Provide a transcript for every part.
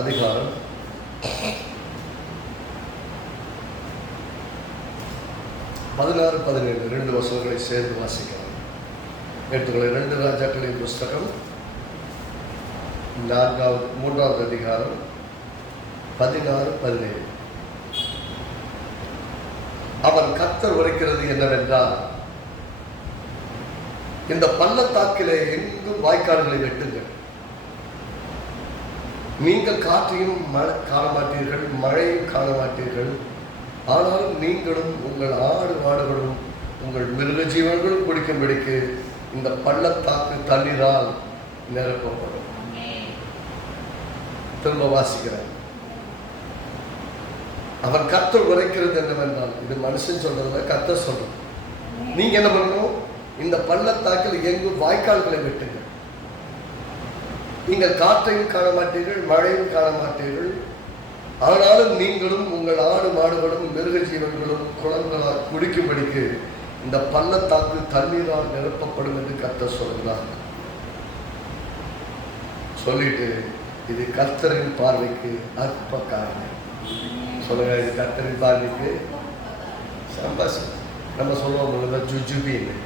அதிகாரம் 16, 17 2 வசனங்களை சேர்ந்து வாசிக்கலாம். எடுத்துக்கொள்ள 2 ராஜாக்களின் புஸ்தகம் 3வது அதிகாரம் 16, 17. அவன் கர்த்தர் உரைக்கிறது என்னவென்றால், இந்த பள்ளத்தாக்கிலே எங்கும் வாய்க்கால்களை வெட்டுங்கள். நீங்கள் காற்றையும் காண மாட்டீர்கள், மழையும் காண மாட்டீர்கள். ஆனாலும் நீங்களும் உங்கள் ஆடு மாடுகளும் உங்கள் மிருக ஜீவன்களும் குடிக்கும்படிக்கு இந்த பள்ளத்தாக்கு தண்ணீரால் நிரப்பப்படும். திரும்ப வாசிக்கிறேன். அவன் கர்த்தர் உரைக்கிறது என்னவென்றால், இது மனுஷன் சொல்றதுல கர்த்தர் சொல்றது. நீங்க என்ன பண்ணணும்? இந்த பள்ளத்தாக்கில் எங்கும் வாய்க்கால்களை வெட்டுங்கள். நீங்கள் காற்றையும் காண மாட்டீர்கள், மழையும் காண மாட்டீர்கள். ஆனாலும் நீங்களும் உங்கள் ஆடு மாடுகளும் மிருக ஜீவன்களும் குளங்களால் குடிக்கும்படிக்கு இந்த பள்ளத்தாக்கு தண்ணீரால் நிரப்பப்படும் என்று கர்த்தர் சொல்கிறார். சொல்லிட்டு, இது கர்த்தரின் பார்வைக்கு அற்ப காரியம். சொல்லுங்க, இது கர்த்தரின் பார்வைக்கு சம்பாஷம். நம்ம சொல்லுவோம் ஜுஜுபின்னு.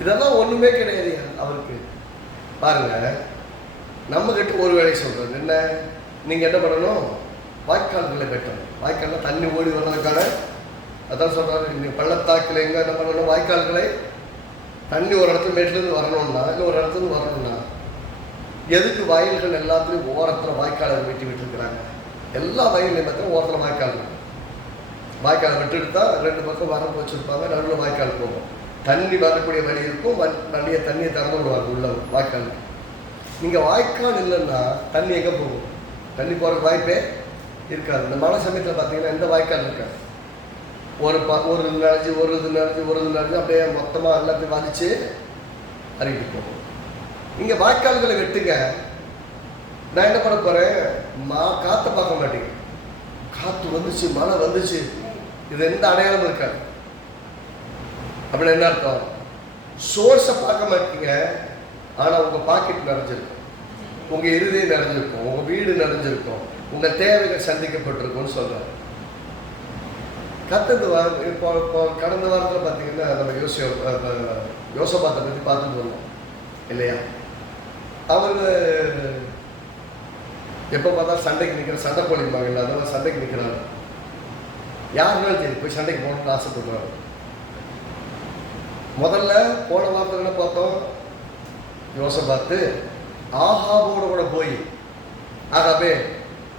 இதெல்லாம் ஒண்ணுமே கிடையாது அவருக்கு. பாருங்க, நம்ம கிட்ட ஒரு வேலை சொல்றது என்ன? நீங்க என்ன பண்ணணும்? வாய்க்கால்களை வெட்டணும். வாய்க்கால்ல தண்ணி ஓடி வர்றதுக்கான அதான் சொல்றாரு. நீங்க பள்ளத்தாக்கில் எங்க என்ன பண்ணணும்? வாய்க்கால்களை, தண்ணி ஒரு இடத்துல மேட்ல இருந்து வரணும்னா, இல்லை ஒரு இடத்துல இருந்து வரணும்னா, எதுக்கு வயல்கள் எல்லாத்துலையும் ஓரத்தில் வாய்க்காலை வெட்டி விட்டுருக்குறாங்க? எல்லா வயல்லையும் பார்த்தா ஓரத்தில் வாய்க்கால் இருக்கும். வாய்க்காலை விட்டுட்டு தான் 2 பக்கம் வரப்பு வச்சுருப்பாங்க, நடுவில் வாய்க்கால் போகும். தண்ணி வரக்கூடிய வழி இருக்கும், தண்ணியை திறந்து விடுவாங்க உள்ள வாய்க்கால். நீங்கள் வாய்க்கால் இல்லைன்னா தண்ணி எங்கே போகும்? தண்ணி போகிறதுக்கு வாய்ப்பே இருக்காது. இந்த மழை சமயத்தில் பார்த்தீங்கன்னா எந்த வாய்க்கால் இருக்காது. ஒரு இது நினைஞ்சு அப்படியே மொத்தமாக எல்லாத்தையும் வலிச்சு அறிவிட்டு போகும். இங்கே வாய்க்கால்களை வெட்டுங்க. நான் என்ன பண்ண போகிறேன்? காற்றை பார்க்க மாட்டேங்க. காற்று வந்துச்சு, மழை வந்துச்சு, இது எந்த அடையாளமும் இருக்காது. அப்படின்னு என்ன அர்த்தம்? சோர்ஸை பார்க்க மாட்டீங்க. ஆனால் உங்கள் பாக்கெட் நிறைஞ்சிருக்கும், உங்கள் இருதயம் நிறைஞ்சிருக்கும், உங்கள் வீடு நிறைஞ்சிருக்கும், உங்கள் தேவைகள் சந்திக்கப்பட்டிருக்கும்னு சொல்கிறேன். இப்போ கடந்த வாரத்தில் பார்த்தீங்கன்னா நம்ம யோசபாத்தை பற்றி பார்த்துட்டு வந்தோம் இல்லையா? அவர் எப்போ பார்த்தா சண்டைக்கு நிற்கிற, சண்டை போலிருப்பாங்க இல்லை, அதெல்லாம் சண்டைக்கு நிற்கிறாரு. யாருனாலும் சரி போய் சண்டைக்கு போகணும்னு ஆசைப்படுறாரு. முதல்ல போன வாரத்தில் என்ன பார்த்தோம்? யோசபாத்து ஆகாபோட கூட போய், ஆகாபே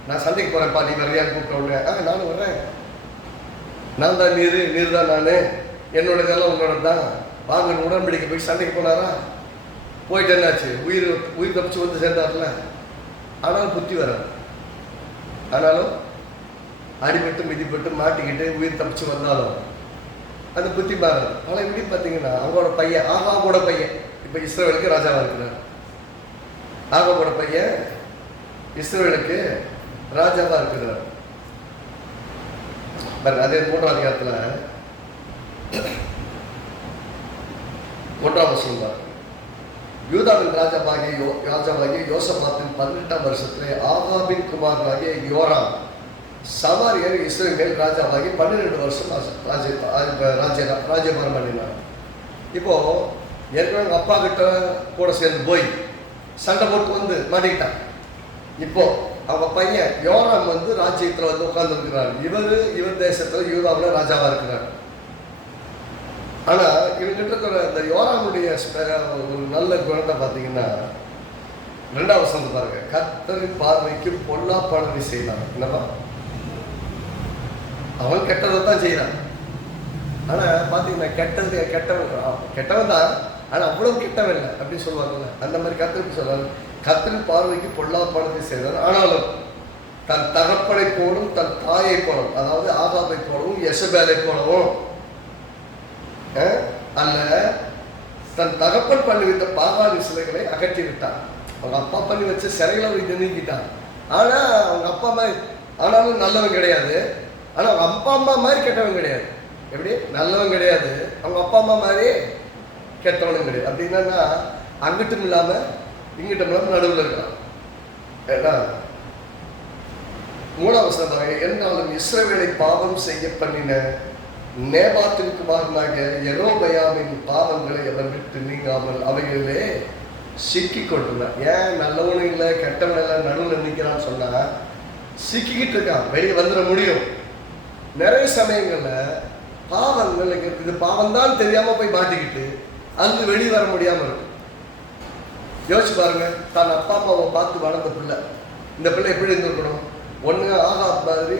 நான் சண்டைக்கு போகிறேன்ப்பா, நீ வரையான்னு கூப்பிட்ட உடனே, நானும் வர்றேன், நான் தான் நீர் தான் நான், என்னோட இதெல்லாம் உங்களோட தான் வாங்க உடன்படிக்கை போய் சண்டைக்கு போனாரா? போயிட்டு என்னாச்சு? உயிர் தப்பிச்சு வந்து சேர்ந்தார்ல. ஆனாலும் புத்தி வராது. ஆனாலும் அடிபட்டு மிதிப்பட்டு மாட்டிக்கிட்டு உயிர் தப்பிச்சு வந்தாலும் அந்த புத்தி மாறாது. ஆனால் இப்படி பார்த்தீங்கன்னா அவங்களோட பையன், ஆகாபோட பையன் இப்போ இஸ்ரவேலுக்கு ராஜாவாக இருக்கிறார். ஆகாபோட பையன் இஸ்ரவேலுக்கு ராஜாவாக இருக்கிறார். அதே 3ஆம் அதிகாரத்தில் 1ஆம் வசனம் பாருங்க. யூதாவின் ராஜாவாகிய யோசபாத்தின் 18ஆம் வருஷத்திலே ஆகாபின் குமாரனாகிய யோராம் சமாரியர் இஸ்ரவேல் மேல் ராஜாவாகி 12 வருஷம் ராஜ்யபாரம் பண்ணினார். இப்போ ஏற்கனவே அப்பா கிட்ட கூட சேர்ந்து போய் சண்டை போட்டு வந்து மாட்டிக்கிட்டான். இப்போ அவங்க பையன் யோராம் வந்து ராஜ்யத்தில் வந்து உட்கார்ந்துருக்கிறார். இவர் தேசத்தில் யூதாவில் ராஜாவாக இருக்கிறார். ஆனால் இவங்கிட்ட இருக்கிற இந்த யோராமுடைய ஒரு நல்ல குணத்தை பார்த்தீங்கன்னா 2ஆம் வசனத்தை பாருங்க. கர்த்தரின் பார்வைக்கு பொல்லாப்பானதை செய்யலாம். என்னப்பா? அவன் கெட்டதை தான் செய்யறான். ஆனால் பார்த்தீங்கன்னா கெட்டவன் தான், ஆனால் அவ்வளவு கெட்டவன் இல்லை அப்படின்னு சொல்லுவாங்கல்ல, அந்த மாதிரி கர்த்தருக்கு சொல்றாங்க. கர்த்தரின் பார்வைக்கு பொல்லாப்பானதை செய்தார். ஆனாலும் தன் தகப்பனை போலும் தன் தாயை போலும், அதாவது ஆகாபை போலவும் யெசபேலை போலவும் அல்ல, தன் தகப்பன் பண்ணி வைத்த பாகாலி சிலைகளை அகற்றி விட்டான். அவங்க அப்பா பண்ணி வச்ச சிறைகளை வைத்து நீக்கிட்டான். ஆனால் அவங்க அப்பா மாதிரி, ஆனாலும் நல்லவன் கிடையாது. ஆனால் அவங்க அப்பா அம்மா மாதிரி கெட்டவன் கிடையாது. எப்படி? நல்லவன் கிடையாது, அவங்க அப்பா அம்மா மாதிரி கெட்டவனும் கிடையாது. அப்படின்னா அங்கிட்டும் இல்லாமல் இங்கிட்டும் இல்லாமல் நடுவில் இருக்கிறான். ஏன்னா 3ஆம் வசனம் பாருங்க. என்றாலும் இஸ்ரவேலை பாவம் செய்ய பண்ணின நேபாத்தின் குமாரனாகிய யெரொபெயாமின் பாவங்களை அவர் விட்டு நீங்காமல் அவைகளிலே சிக்கி கொண்டிருந்தார். ஏன் நல்லவனும் இல்லை கெட்டவன் இல்லை நடுவில் நிற்கிறான்னு சொன்னா சிக்கிக்கிட்டு இருக்கான். வெளியே வந்துட முடியும். நிறைய சமயங்கள்ல பாவங்கள் இது பாவம் தான் தெரியாம போய் மாட்டிக்கிட்டு அங்கு வெளியே வர முடியாம இருக்கும். யோசிச்சு பாருங்க, தான் அப்பா அம்மாவை பார்த்து வளர்ந்த பிள்ளை, இந்த பிள்ளை எப்படி இருந்திருக்கணும்? ஒன்று ஆகாப் மாதிரி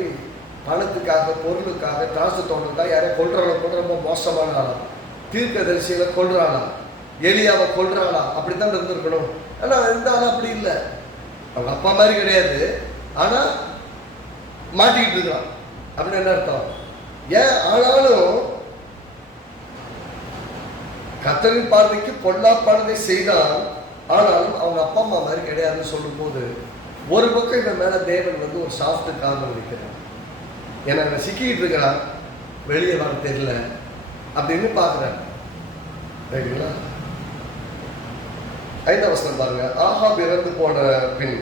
பணத்துக்காக பொருளுக்காக காசு தோணுக்கா யாரையும் கொள்றாளோ கூட ரொம்ப மோசமான ஆளா, தீர்க்கதரிசியில கொள்றாளா, எலியாவை கொள்றாளா, அப்படித்தான் இருந்திருக்கணும். ஆனா இந்த ஆளா அப்படி இல்லை. அவங்க அப்பா மாதிரி கிடையாது, ஆனா மாட்டிக்கிட்டு இருக்கிறான். அப்படின்னு என்ன அர்த்தம்? ஏன் ஆனாலும் கர்த்தரின் பார்வைக்கு பொல்லாப்பானதை செய்தான், ஆனாலும் அவங்க அப்பா அம்மா மாதிரி கிடையாதுன்னு சொல்லும் போது ஒரு பக்கம் இந்த மேல தேவன் வந்து ஒரு சாஃப்ட் காரணம் வைக்கிறான். ஏன்னா சிக்கிட்டு இருக்கிறான், வெளியே வர தெரியல அப்படின்னு பாக்குறாங்க. ரைட்டுங்களா? 5ஆம் வசனம் பாருங்க. ஆகாப் இறந்து போன பின்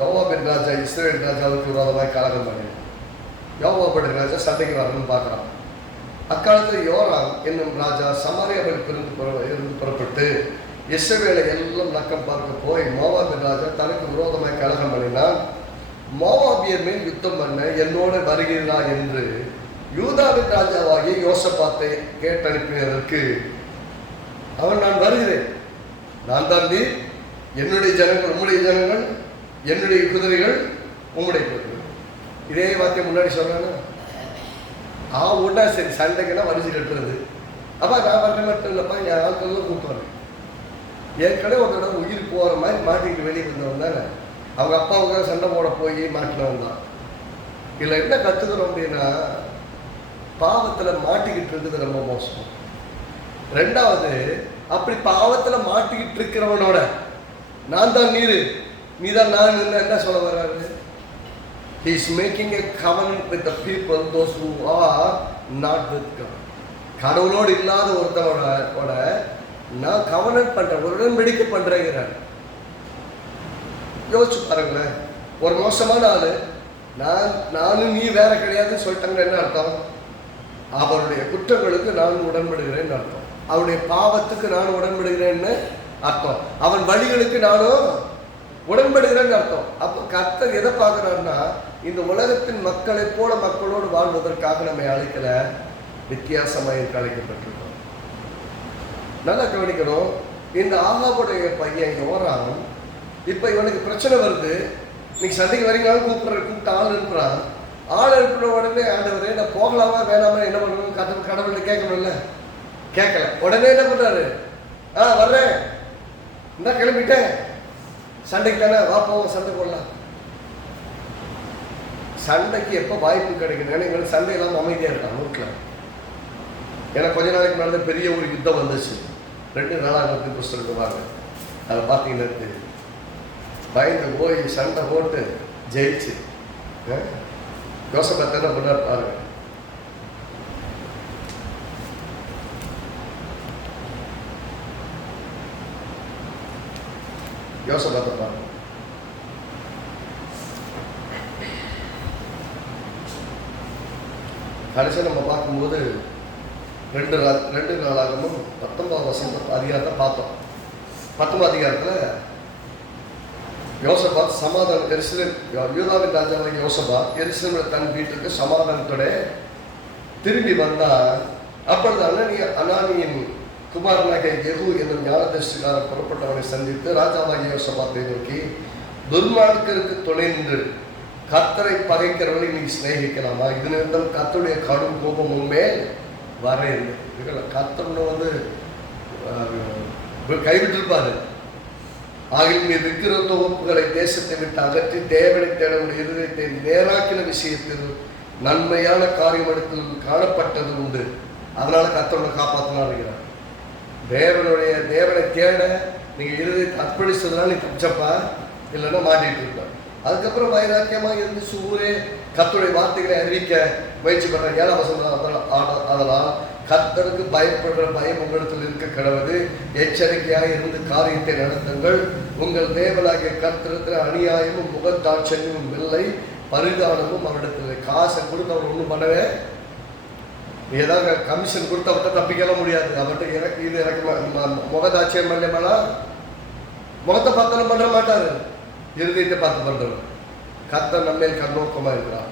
யோவாபின் ராஜா இஸ்ரவேல் ராஜாவுக்கு விரோதமாய் கலகம் பண்ணினான். யோவாபின் ராஜா சண்டைக்கு வரணும்னு பார்க்குறான். அக்காலத்தில் யோராம் என்னும் ராஜா சமாரியாவிற்கு இருந்து புறப்பட்டு இஸ்ரவேலை எல்லாம் நக்கம் பார்க்க போய் மோவாபின் ராஜா தனக்கு விரோதமாய் கலகம் பண்ணினான். மோவாபியர் மேல் யுத்தம் பண்ண என்னோட வருகிறா என்று யூதாவின் ராஜாவாகிய யோசபாத்தை கேட்டனுப்பினதற்கு அவன், நான் வருகிறேன், நான் தான் நீ, என்னுடைய ஜனங்கள் உம்முடைய ஜனங்கள், என்னுடைய குதிரைகள் உம்முடைய குதிரைகள். இதே வார்த்தை முன்னாடி சொன்னானா? ஒன்றா சரி, சண்டைக்குன்னா வரிசை கட்டுறது. அப்பா நான் வர்ற மட்டும் இல்லைப்பா, என் ஆட்கள்லாம் கூப்பிட்டு வரேன். ஏற்கனவே ஒரு தடவை உயிர் போகிற மாதிரி மாட்டிக்கிட்டு வெளியே வந்தவன் தானே. அவங்க அப்பாவுக்காக சண்டை போட போய் மாட்டினவன் தான். இல்லை என்ன கற்றுக்கிறோம் அப்படின்னா, பாவத்தில் மாட்டிக்கிட்டு இருக்குது ரொம்ப மோசம். ரெண்டாவது, அப்படி பாவத்தில் மாட்டிக்கிட்டு இருக்கிறவனோட நான் தான் நீ தான் நான் என்ன சொல்ல வர்றாரு? He is making a covenant with the people, those who are not with God. கடவுளோடு இல்லாத ஒருத்தனோட நான் கவர்னன்ட் பண்றேன், ஒரு உடன்படிக்கை பண்றேங்கிறார். யோசிச்சு பாருங்களேன், ஒரு மோசமான ஆளு நானும் நீ வேற கிடையாதுன்னு சொல்லிட்டாங்க. என்ன அர்த்தம்? அவருடைய குற்றங்களுக்கு நான் உடன்படுகிறேன்னு அர்த்தம். அவருடைய பாவத்துக்கு நான் உடன்படுகிறேன்னு அர்த்தம். அவன் வழிகளுக்கு நானும் உடன்படுகிறேன்னு அர்த்தம். அப்போ கர்த்தர் எதை பார்க்கிறாருன்னா, இந்த உலகத்தின் மக்களை போல மக்களோடு வாழ்வதற்காக நம்மை அழைக்கல, வித்தியாசமாக அழைக்கப்பட்டிருக்கோம். நல்லா கவனிக்கணும். இந்த ஆகாபுடைய பையன் யோராம், இப்போ இவனுக்கு பிரச்சனை வருது. இன்னைக்கு சண்டைக்கு வரீங்களான்னு கூப்பிட்டு ஆள் இருக்கிறான். ஆள் இருக்கிற உடனே ஆண்டவரே நான் போகலாமா வேணாமா என்ன பண்ணணும் கடவுள்கிட்ட கேட்கணும்ல, கேட்கல. உடனே என்ன பண்றாரு? வர்றேன், இந்த கிளம்பிட்டேன், சண்டைக்கு தானே, வா போவோம், சண்டை போடலாம். சண்டைக்கு எப்போ வாய்ப்பு கிடைக்குது? எங்களுக்கு சண்டை இல்லாமல் அமைதியாக இருக்கான் வீட்டில். ஏன்னா கொஞ்ச நாளைக்கு மேலே பெரிய ஒரு யுத்தம் வந்துச்சு. 2 நாளாக புஸ்தகத்தை பாருங்க, அதை பார்த்தீங்கன்னா பயந்து போய் சண்டை போட்டு ஜெயிச்சு யோசபாத் என்ன பண்ணார் பாருங்க. யோசபாத்தை பாருங்க. கடைசியாக நம்ம பார்க்கும்போது 2 நாளாகவும் 19 அதிகாரத்தை பார்த்தோம். 19 அதிகாரத்தில் யோசபாத் சமாதானம் எருசலேம், யூதாவின் ராஜாவாக யோசபாத் எருசலேமில் தன் வீட்டுக்கு சமாதானத்தோட திரும்பி வந்தால், அப்பொழுது அனானியின் குமாரனாகிய யெகூ என்னும் ஞானதரிசிக்காரர் புறப்பட்டவனை சந்தித்து ராஜாவாகிய யோசபாத்தை நோக்கி, துன்மார்க்கருக்கு துணை நின்று கர்த்தரை பகைக்கிறவனை நீ சிநேகிக்கலாமா? இது நிமித்தம் கர்த்தருடைய கடும் கோபம் உண்மையில் வர இல்லை. கர்த்தர் கைவிட்டிருப்பாரு. ஆகிய நீ விக்கிர தொகுப்புகளை தேசத்தை விட்டு அகற்றி தேவனை தேடவுடைய இருதயத்தை நேராக்கின விஷயத்தில் நன்மையான காரியம் இடத்தில் காணப்பட்டது உண்டு. அதனால கர்த்தரை காப்பாற்றினார். தேவனை தேட நீங்க இருதயத்தை அர்ப்பணிச்சதுனால நீ தப்பிச்சப்பா, இல்லைன்னா மாட்டிட்டு இருப்ப. அதுக்கப்புறம் வைராக்கியமா இருந்து ஊரே கர்த்தருடைய வார்த்தைகளை அறிவிக்க முயற்சி பண்ற 7ஆம் வசனம். அதனால் கர்த்தருக்கு பயப்படுற பயம் உங்களிடத்தில் இருக்க கடவுது. எச்சரிக்கையாக இருந்து காரியத்தை நடத்துங்கள். உங்கள் தேவனாகிய கர்த்தரத்தில் அநியாயமும் முகத்தாட்சியமும் இல்லை. பரிதானமும் அவரிடத்தில். காசை கொடுத்து அவர் ஒன்றும் பண்ணவே, ஏதாவது கமிஷன் கொடுத்து அவர்கிட்ட தப்பிக்கலாம் முடியாது. அவர்கிட்ட எனக்கு இது எனக்கு முகதாட்சியம் பண்ணலா, முகத்தை பார்த்தாலும் பண்ண மாட்டாரு, இருதயத்தை பார்த்து பண்றவர். கர்த்தர் நம்மேல் கண்ணோக்கமா இருக்கிறார்.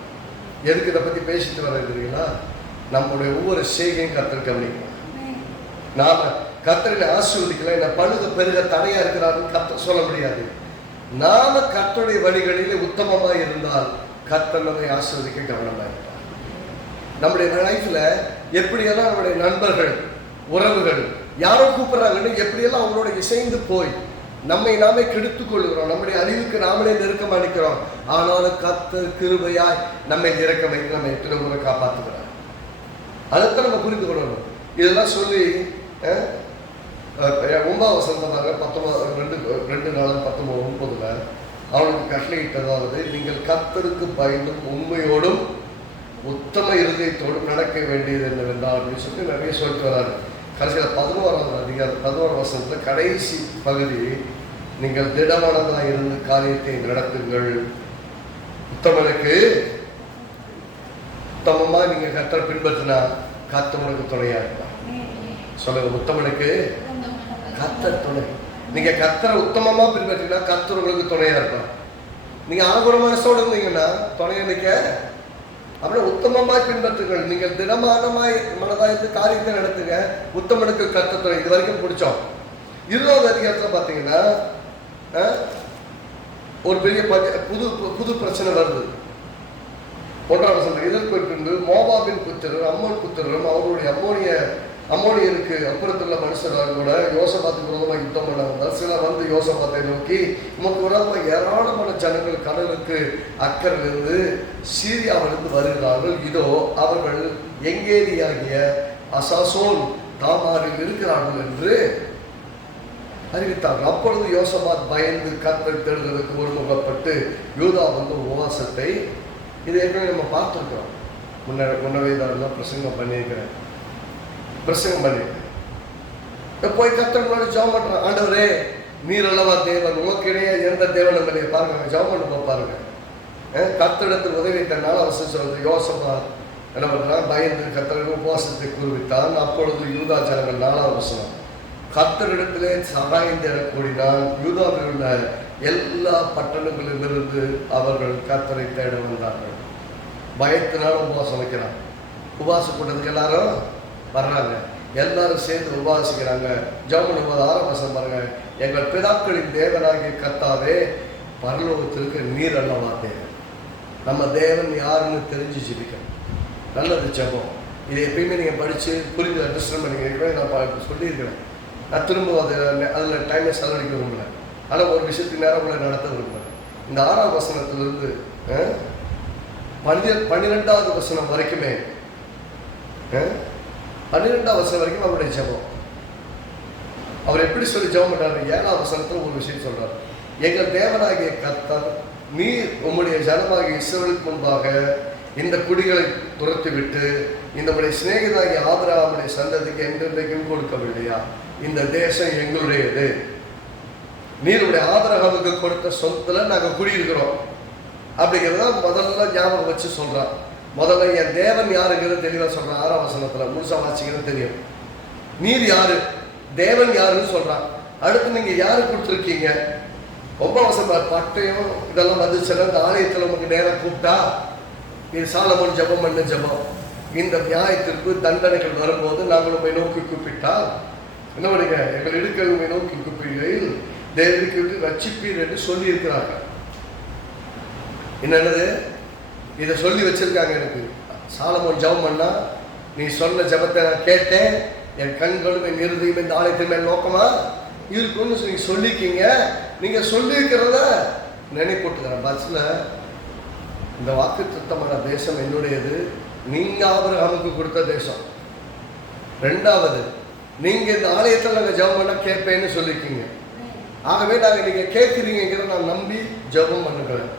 எதுக்கு இதை பத்தி பேசிட்டு வர இருக்கிறீங்களா? நம்முடைய ஒவ்வொரு செய்கையும் கர்த்தர் கவனிக்கலாம். நாம கர்த்தரை ஆசீர்வதிக்கல, இந்த பழுத பெருக தடையா இருக்கிறாருன்னு கர்த்தர் சொல்ல முடியாது. நாம கர்த்தருடைய வழிகளிலே உத்தமமா இருந்தால் கர்த்தர் நம்மை ஆசீர்வதிக்க கவனமா இருப்பார். நம்முடைய லைஃப்ல எப்படியெல்லாம் நம்முடைய நண்பர்கள், உறவுகள் யாரோ கூப்பிடுறாங்கன்னு எப்படியெல்லாம் அவங்களோட இசைந்து போய் நம்மை நாமே கெடுத்துக் கொள்கிறோம், நம்முடைய அறிவுக்கு நாமளே நெருக்கம் அளிக்கிறோம். ஆனாலும் கர்த்தர் கிருபையாய் நம்மை இறக்க வைத்து நம்ம எத்தனை முறை காப்பாற்றுகிறார். அதைத்தான் நம்ம புரிந்து கொள்ளணும். இதெல்லாம் சொல்லி 9 வசனமாக 2:19 அவனுக்கு கட்டளையிட்டதாவது, நீங்கள் கர்த்தருக்கு பயந்தும் உண்மையோடும் உத்தம இருதயத்தோடும் நடக்க வேண்டியது என்னவென்றால் அப்படின்னு சொல்லி நிறைய சொல்லிட்டு வராரு. கடைசியில் 11 வசனத்தில் கடைசி பகுதி, நீங்கள் திடமானதாக இருந்து காரியத்தை நடத்துங்கள். உத்தமனுக்கு உத்தமமா நீங்க கர்த்தரை பின்பற்றினா கர்த்தர் உனக்கு துணையா இருப்பார். சொல்லுங்க, உத்தமனுக்கு கர்த்தர் துணை. நீங்க கர்த்தரை உத்தமமா பின்பற்றினா கர்த்தர் உங்களுக்கு துணையா இருப்பார். நீங்க ஆகுற மனசோடு இருந்தீங்கன்னா துணையா நிக்க அப்படியே உத்தமமாய் பின்பற்றுங்கள். நீங்கள் திடமானமாய் மனதாய்த்து காரியத்தை நடத்துங்க. உத்தமனுக்கு கர்த்தர் துணை. இது வரைக்கும் பிடிச்சோம். 20வது அதிகாரத்தில் பார்த்தீங்கன்னா ஒரு பெரிய புது பிரச்சனை வருது. 1ஆம் வசனம், இதற்கு மோவாபின் புத்திரர் அம்மோன் புத்திரரும் அவருடைய அம்மோனியருக்கு அப்புறத்துள்ள மனுஷராக கூட யோசபாத்துக்கு விரோதமாக யுத்தம் பண்ண வந்தால் சிலர் வந்து யோசபாத்தை நோக்கி, உமக்கு விரோதமாக ஏராளமான ஜனங்கள் கடலுக்கு அக்கறையிலிருந்து சீரியாவிலிருந்து வருகிறார்கள், இதோ அவர்கள் எங்கேதியாகிய அசாசோன் தாமாரில் இருக்கிறார்கள் என்று அறிவித்தார்கள். அப்பொழுது யோசபாத் பயந்து கர்த்தரை தேடுவதற்கு ஒருமுகப்பட்டு யூதா வந்து உபவாசத்தை, இது ஏற்கனவே நம்ம பார்த்துருக்கிறோம். முன்னவே தான் பிரசங்கம் பண்ணியிருக்கிறேன். போய் கர்த்தர் முன்னாடி ஜெபம் பண்றான். ஆண்டவரே, நீர் அல்லவா தேவன், உமக்கிடையே எந்த தேவன் இல்லையே. பாருங்க, ஜெபம் பண்ண பாருங்க. கர்த்தரிடத்தில் உதவி தன்னால அவசரம் சொல்றது. யோசபாத் என்ன பண்றான்? பயந்து கர்த்தருக்கு உபவாசத்தை கூறுவித்தான். அப்பொழுது யூதா ஜனங்கள் 4ஆம் வசனம், கர்த்தரிடத்திலே சகாயம் கூடினான். யூதாவில் உள்ள எல்லா பட்டணங்களிலிருந்து அவர்கள் கர்த்தரை தேட வந்தார்கள். பயத்தினால உபவாசம் வைக்கிறான். உபவாசம் கூட்டத்துக்கு எல்லாரும் வர்றாங்க. எல்லாரும் சேர்ந்து உபவாசிக்கிறாங்க. ஜெபம் 6ஆம் வசனம் பாருங்க, எங்கள் பிதாக்களின் தேவனாகிய கர்த்தாவே, பரலோகத்திற்கு நீர் அல்லவா தேவன். நம்ம தேவன் யாருன்னு தெரிஞ்சு ஜெபிக்கணும். நல்லது ஜெபம். இதை எப்பயுமே நீங்கள் படித்து புரிஞ்சு அண்டர்ஸ்டாண்ட் பண்ணிக்கிறீங்க. நான் சொல்லியிருக்கிறேன். நான் திரும்ப அதில் டைமை செலவழிக்க விரும்பல. ஆனால் ஒரு விஷயத்துக்கு நேரம் உங்களை நடத்த விரும்புகிறேன். இந்த 6ஆம் வசனத்திலிருந்து 12வது வசனம் வரைக்குமே, 12வது வசனம் வரைக்கும் அவருடைய ஜெபம். அவர் எப்படி சொல்லி ஜெபம் பண்றாரு? 7ஆம் வசனத்தில் ஒரு விஷயம் சொல்றாரு, எங்கள் தேவனாகிய கர்த்தர், நீர் உம்முடைய ஜனமாகிய இஸ்ரவேலுக்கு முன்பாக இந்த குடிகளை துரத்தி விட்டு இந்த சிநேகிதனாகிய ஆபிரகாமுடைய சந்ததிக்கு என்றென்றைக்கும் கொடுக்கவில்லையா? இந்த தேசம் எங்களுடையது. நீருடைய ஆபிரகாமுக்கு கொடுத்த சொத்துல நாங்கள் குடியிருக்கிறோம் அப்படிங்கிறத முதல்ல ஞாபகம் வச்சு சொல்றான். முதல்ல என் தேவன் யாருங்கிறது தெளிவாக சொல்றான். 6ஆம் வசனத்துல முழுசா வாசிக்கிறது தெரியும். நீர் யாரு, தேவன் யாருன்னு சொல்றான். அடுத்து நீங்க யாரு கொடுத்துருக்கீங்க? 9ஆம் வசனம் பட்டயம் இதெல்லாம் வந்துச்சுன்னா இந்த ஆலயத்தில் உங்களுக்கு நேரம் கூப்பிட்டா, இது சாலமோன் ஜெபம் பண்ண ஜெபம். இந்த நியாயத்திற்கு தண்டனைகள் வரும்போது நாங்கள் உண்மை நோக்கி கூப்பிட்டால் என்ன பண்ணுங்க? எங்கள் இடுக்கள் உண்மை நோக்கி கூப்பிடுகையில் தேவனுக்கு ரட்சிப்பீர் என்று சொல்லி இருக்கிறார்கள். என்னது இதை சொல்லி வச்சிருக்காங்க. எனக்கு சாலமோன் ஜெபம் பண்ணா, நீ சொன்ன ஜெபத்தை நான் கேட்டேன், என் கண்களும் என் இருதயம் இந்த ஆலயத்தின் மேல் நோக்கமா இருக்குன்னு நீங்க சொல்லிக்கிங்க. நீங்க சொல்லியிருக்கிறத நினைப்போட்டுக்கிறேன். பஸ்ல இந்த வாக்கு திட்டமான தேசம் என்னுடையது, நீங்க ஆபிரகாமுக்கு கொடுத்த தேசம். 2வது, நீங்க இந்த ஆலயத்தில் நாங்கள் ஜெபம் பண்ண கேட்பேன்னு சொல்லியிருக்கீங்க. ஆகவே நாங்கள் நீங்க கேட்குறீங்கிறத நான் நம்பி ஜெபம் பண்ணுகிறேன்.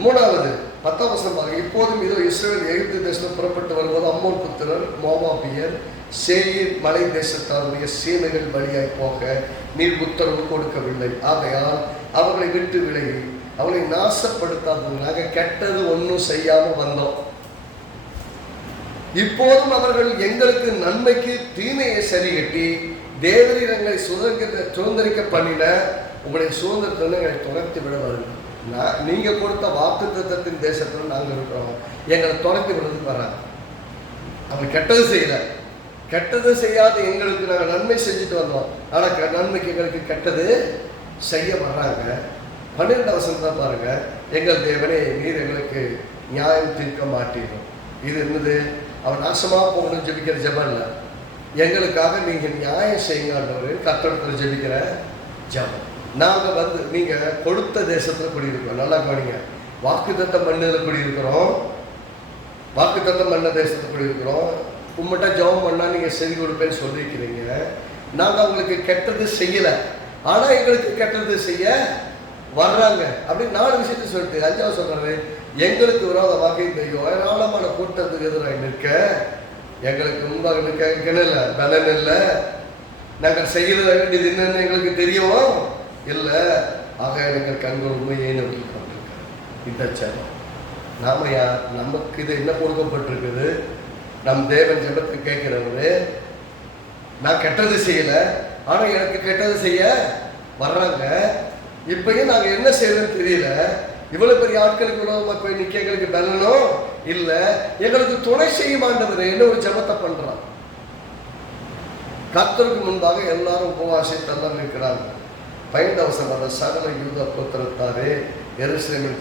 3வது 10ஆம் வசனம், இப்போதும் இதோ இஸ்ரவேல் எகிப்து தேசத்தில் புறப்பட்டு வரும்போது அம்மோன் புத்திரர், மோவாபியர், சேயீர் மலை தேசத்தாருடைய சீமைகள் வழியாய் போக நீர் உத்தரவு கொடுக்கவில்லை. ஆகையால் அவர்களை விட்டு விலகி அவளை நாசப்படுத்தாதது. நாங்கள் கெட்டது ஒன்றும் செய்யாமல் வந்தோம். இப்போதும் அவர்கள் எங்களுக்கு நன்மைக்கு தீமையை சரி கட்டி தேவரீர் எங்களை சுதந்திரிக்க பண்ணின உங்களுடைய சுதந்திரத்தை எங்களை துரத்தி விட வருது. நீங்க கொடுத்த வாக்குத்தத்தத்தின் தேசத்துல நாங்கள் இருக்கிறோம், எங்களை துரத்தி விடுறதுக்கு வராங்க. அவங்க கெட்டது செய்யல, கெட்டது செய்யாத எங்களுக்கு நாங்கள் நன்மை செஞ்சுட்டு வந்தோம், ஆனால் நன்மைக்கு எங்களுக்கு கெட்டது செய்ய வர்றாங்க. 12 வசனம் பாருங்க, எங்கள் தேவனே நீர் எங்களுக்கு நியாயம் தீர்க்க மாட்டீர்கள். இது என்னது? அவன் நாசமாக போகணும்னு ஜெபிக்கிற ஜெபம் இல்லை, எங்களுக்காக நீங்கள் நியாயம் செய்யுங்கன்றவர் கர்த்தரிடத்தில் ஜெபிக்கிற ஜெபம். நாங்கள் வந்து நீங்கள் கொடுத்த தேசத்தில் குடியிருக்கிறோம். நல்லா கவனிங்க, வாக்குத்தத்தம் மண்ணில் குடியிருக்கிறோம், வாக்குத்தத்தம் மண்ண தேசத்தில் குடியிருக்கிறோம். உங்கள்கிட்ட ஜெபம் பண்ணால் நீங்கள் செஞ்சு கொடுப்பேன்னு சொல்லியிருக்கிறீங்க. நாங்கள் அவங்களுக்கு கெட்டது செய்யலை, ஆனால் எங்களுக்கு கெட்டது செய்ய வர்றாங்க. அப்படி 4 விஷயத்தை சொல்லிட்டு 5வது சொல்றாரு, எங்களுக்கு விரோதமாக இந்த ஏராளமான கூட்டத்துக்கு எதிராக நிற்க எங்களுக்கு முன்பாக நிற்க இல்லை, பலன் இல்லை. நாங்கள் செய்ய வேண்டியது என்னன்னு எங்களுக்கு தெரியும் இல்லை. ஆக எங்கள் கண்கள் உண்மையை நோக்கி கொண்டிருக்க இந்த சேனம் நாம யார்? நமக்கு இது என்ன கொடுக்கப்பட்டிருக்குது? நம் தேவன் ஜெபத்தை கேட்கிறவரு, நான் கெட்டது செய்யலை, ஆனால் எனக்கு கெட்டது செய்ய வர்றாங்க. இப்பயும் நாங்கள் என்ன செய்யறதுன்னு தெரியல. இவ்வளவு பெரிய ஆட்களுக்கு விரோதமாக போய் நிற்க எங்களுக்கு பலனும் இல்லை, எங்களுக்கு துணை செய்ய மாட்டேங்குது. என்ன ஒரு ஜெபத்தை பண்றான். கர்த்தருக்கு முன்பாக எல்லாரும் உபவாசித்தெல்லாம் இருக்கிறாங்க. 15 வசனம், சகல யூத கோத்திரத்தாரே எருசலேமின்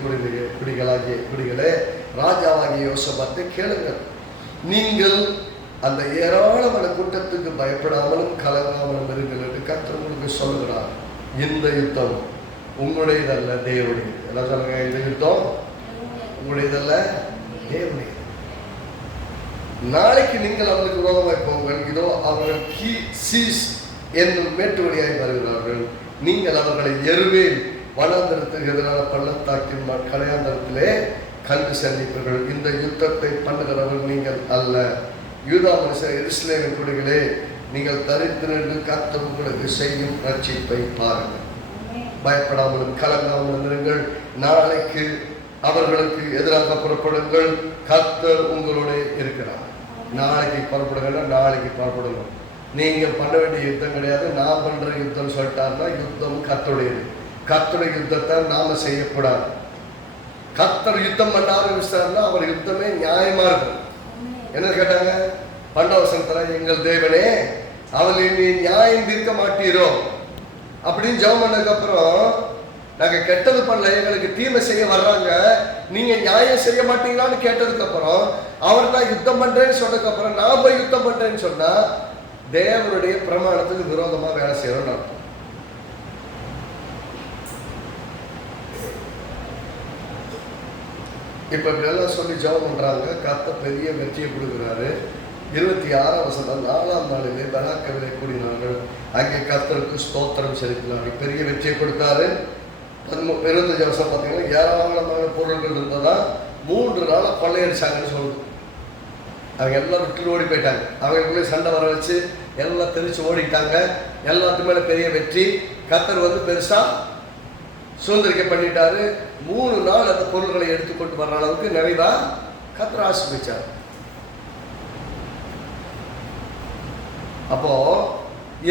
குடிகளே ராஜாவாகிய யோசபாத்தை கேளுங்கள், நீங்கள் அந்த ஏராளமான கூட்டத்துக்கு பயப்படாமலும் கலங்காமலும் இருங்கள் என்று கர்த்தர் உங்களுக்கு சொல்லுகிறார். இந்த யுத்தம் உங்களுடையதல்ல, தேவனுடைய. என்ன சொல்லுங்க? இந்த யுத்தம் உங்களுடையதல்ல, தேவனுடைய. நாளைக்கு நீங்கள் அவர்களுக்கு விரோதமாய் போங்கள், இதோ அவர்கள் சீஸ் என்னும் மேட்டு வழியாய் வருகிறார்கள். நீங்கள் அவர்களை எருவேல் வனாந்தரத்துக்கு எதிரான பள்ளத்தாக்கின் கடையாந்தரத்திலே கண்டு சந்திப்பீர்கள். இந்த யுத்தத்தை பண்ணுகிறவர்கள் நீங்கள் அல்ல, யூதா மனுஷர் எருசலேமின் குடிகளே, நீங்கள் தரித்து நின்று கர்த்தர் உங்களுக்கு செய்யும் ரட்சிப்பை பாருங்கள். பயப்படாமலும் கலங்காமலும் இருங்கள். நாளைக்கு அவர்களுக்கு எதிராக புறப்படுங்கள், கர்த்தர் உங்களோட இருக்கிறார். நாளைக்கு புறப்படுங்கன்னா நாளைக்கு புறப்படணும். நீங்க பண்ண வேண்டிய யுத்தம் கிடையாது, நான் பண்ற யுத்தம் சொல்லிட்டாருன்னா யுத்தம் கர்த்தருடையது. கர்த்தருடைய யுத்தத்தை நாம செய்யக்கூடாது. கர்த்தர் யுத்தம் பண்ண ஆரம்பிச்சாருன்னா அவர் யுத்தமே நியாயமா இருக்கும். என்ன கேட்டாங்க 12 வசனத்துல, எங்கள் தேவனே அவர்கள் நீ நியாயம் தீர்க்க மாட்டீரோ அப்படின்னு ஜெபம் பண்ணதுக்கு அப்புறம், நாங்க கெட்டது பண்ணல, எங்களுக்கு தீமை செய்ய வர்றாங்க, நீங்க நியாயம் செய்ய மாட்டீங்களான்னு கேட்டதுக்கு அப்புறம், அவர் தான் யுத்தம் பண்றேன்னு சொன்னதுக்கு அப்புறம் நான் போய் யுத்தம் பண்றேன்னு சொன்னா தேவனுடைய பிரமாணத்துக்கு விரோதமா வேலை செய்யறோம்னு அர்த்தம். இப்ப இப்படியெல்லாம் சொல்லி ஜெபம் பண்றாங்க. கர்த்தர் பெரிய வெற்றியை கொடுக்குறாரு. 26 வசனம், 4ஆம் நாளிலே பராக்கவிலே கூடினார்கள், அங்கே கர்த்தருக்கு ஸ்தோத்திரம் செலுத்தினார்கள். பெரிய வெற்றியை கொடுத்தாரு. 25 வருஷம் பார்த்தீங்கன்னா ஏராளமான பொருள்கள் இருந்ததா 3 நாளா கொள்ளையடிச்சாங்கன்னு சொல்லுது. அவங்க எல்லாம் விட்டு ஓடி போயிட்டாங்க. அவங்களுக்குள்ளே சண்டை வர வச்சு எல்லாம் தெரிச்சு ஓடிட்டாங்க. எல்லாத்துக்கு மேலே பெரிய வெற்றி. கர்த்தர் வந்து பெருசா சுதந்திரிக்க பண்ணிட்டாரு. 3 நாள் அந்த பொருள்களை எடுத்துக்கொண்டு வர்ற அளவுக்கு நிறைவா கர்த்தர் ஆசீர்வதிச்சார். அப்போ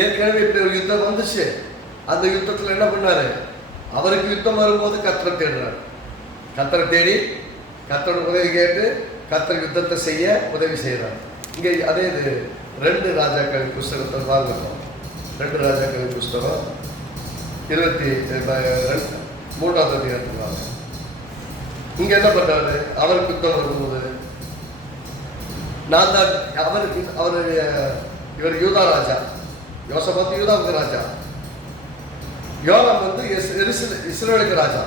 ஏற்கனவே இப்படி ஒரு யுத்தம் வந்துச்சு. அந்த யுத்தத்தில் என்ன பண்ணாரு? அவருக்கு யுத்தம் வரும்போது கர்த்தரை தேடுறாரு. கர்த்தரை தேடி கர்த்தரோட உதவி கேட்டு கர்த்தர் யுத்தத்தை செய்ய உதவி செய்யறாரு. இங்கே அதே இது 2 ராஜாக்களின் புஸ்தகத்தை வாங்கணும். 2 ராஜாக்களின் புஸ்தகம் 23ஆம் அதிகாரத்தில் வாங்க. இங்க என்ன பண்றாரு? அவருக்கு யுத்தம் வரும்போது நான் தான் அவருடைய இவர் யூதா ராஜா, யோசபாத் யூதாவுக்கு ராஜா, யோராம் வந்து இஸ்ரவேலுக்கு ராஜா,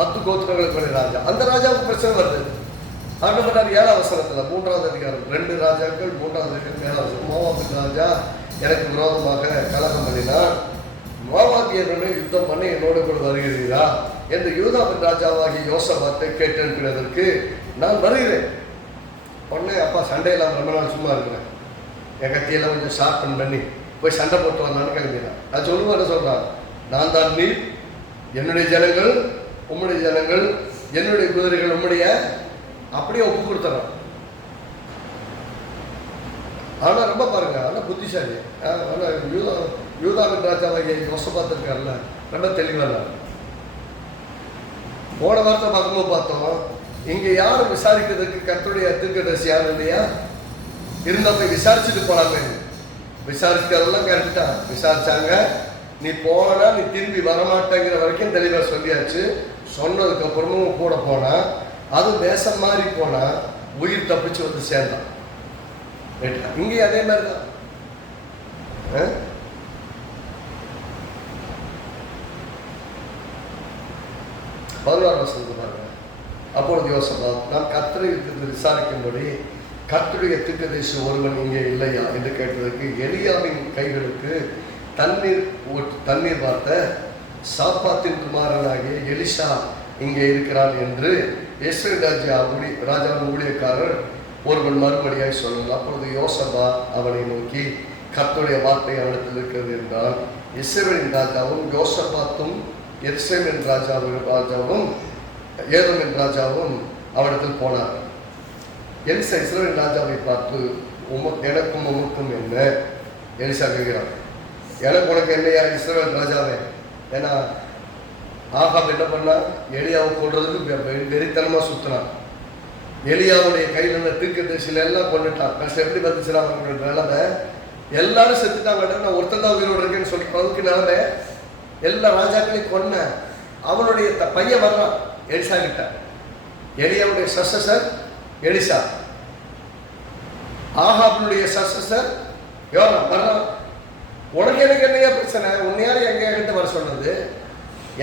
10 கோத்திரங்களுக்கு ராஜா. அந்த ராஜாவுக்கு பிரச்சனை வருது. ஆண்டு 7ஆம் வசனத்துல 3ஆவது அதிகாரம் 2 ராஜாக்கள் 3ஆவது அதிகாரம் 7ஆம் வசனம், மோவாபின் ராஜா எனக்கு விரோதமாக கலகம் பண்ணினார், மோவாபியருடன் யுத்தம் பண்ணி என்னோடு கூட வருகிறீரா என்று யூதாவின் ராஜாவாகி யோசபாத்தை கேட்டு அனுப்பினதற்கு நான் வருகிறேன். உடனே அப்பா சண்டை இல்லாமல் ரொம்ப நாள் சும்மா இருக்கிறேன், என் கத்தியெல்லாம் கொஞ்சம் ஷார்பன் பண்ணி போய் சண்டை போட்டு வரலான்னு கிளம்பினான். அது சொல்லுவார், சொல்றான், நான் தான் நீர், என்னுடைய ஜனங்கள் உம்முடைய ஜனங்கள், என்னுடைய குதிரைகள் உம்முடைய, அப்படியே ஒப்பு கொடுத்துறான். ஆனா ரொம்ப பாருங்க, ஆனா புத்திசாலி. ஆனா யூதாவின் ராஜாவாகிய யோசபாத் இருக்கார்ல, ரொம்ப தெளிவான. போன வார்த்தை பார்க்கும்போது பார்த்தோம், இங்க யாரும் விசாரிக்கிறதுக்கு கர்த்தருடைய தீர்க்கதரிசி யாரும் இல்லையா? இருந்தா போய் விசாரிச்சுட்டு போலாமே. விசாரிக்கிறதெல்லாம் கரெக்டா விசாரிச்சாங்க. நீ போனா நீ திரும்பி வரமாட்டேங்கிற வரைக்கும் தெளிவா சொல்லியாச்சு. சொன்னதுக்கு அப்புறமும் கூட போனா, அது தேசம் மாதிரி போனா உயிர் தப்பிச்சு வந்து சேர்ந்தான். இங்கே அதே மாதிரிதான். 11 வசனத்தை பாருங்க. அப்பொழுது யோசபாத், நான் கர்த்தரை விசாரிக்கும்படி கர்த்தருடைய தீர்க்கதரிசி ஒருவன் இங்கே இல்லையா என்று கேட்டதற்கு, எலியாவின் கைகளுக்கு தண்ணீர் பார்த்த சாப்பாத்தின் குமாரனாகிய எலிஷா இங்கே இருக்கிறான் என்று இஸ்ரவேல் ராஜாவின் ஊழியக்காரர் ஒருவன் மறுபடியாய் சொல்லலாம். அப்பொழுது யோசபாத் அவனை நோக்கி, கர்த்தருடைய வார்த்தை அவனிடத்தில் இருக்கிறது என்றால், இஸ்ரவேலின் ராஜாவும் யோசபாத்தும் எருசலேமின் ராஜாவும் ஏதோமின் ராஜாவும் அவனிடத்தில் போனார். எலிசா இஸ்ரவேலின் ராஜாவை பார்த்து, எனக்கும் உமக்கும் என்ன? எலிசா கேட்கிறான், எனக்கு உனக்கு என்னையா இஸ்ரவேல் ராஜாவே? ஏன்னா ஆகாப் என்ன பண்ணா, எலியாவை கொள்றதுக்கு வெறித்தனமா சுத்தினான். எலியாவுடைய கையில் இருந்த தீர்க்கதரிசியில எல்லாம் கொண்டுட்டான். கஷ்டம் எப்படி வந்துச்சுன்னா அவங்களோட நிலைமை, எல்லாரும் செத்துட்டாங்க. நான் ஒருத்தன் தான் உயிரோடு இருக்கேன்னு சொல்ற அளவுக்கு நிலைமை. எல்லா ராஜாக்களையும் கொன்ன அவனுடைய பையன் வர்றான் எலிசா கிட்ட. எலியாவுடைய சசசர் எலிசா, ஆகாபுடைய சசசர் யோராம் வர்றான். உனக்கு எனக்கு என்னையா பிரச்சனை? உன்னை யாரும் என்கிட்ட வர சொன்னது?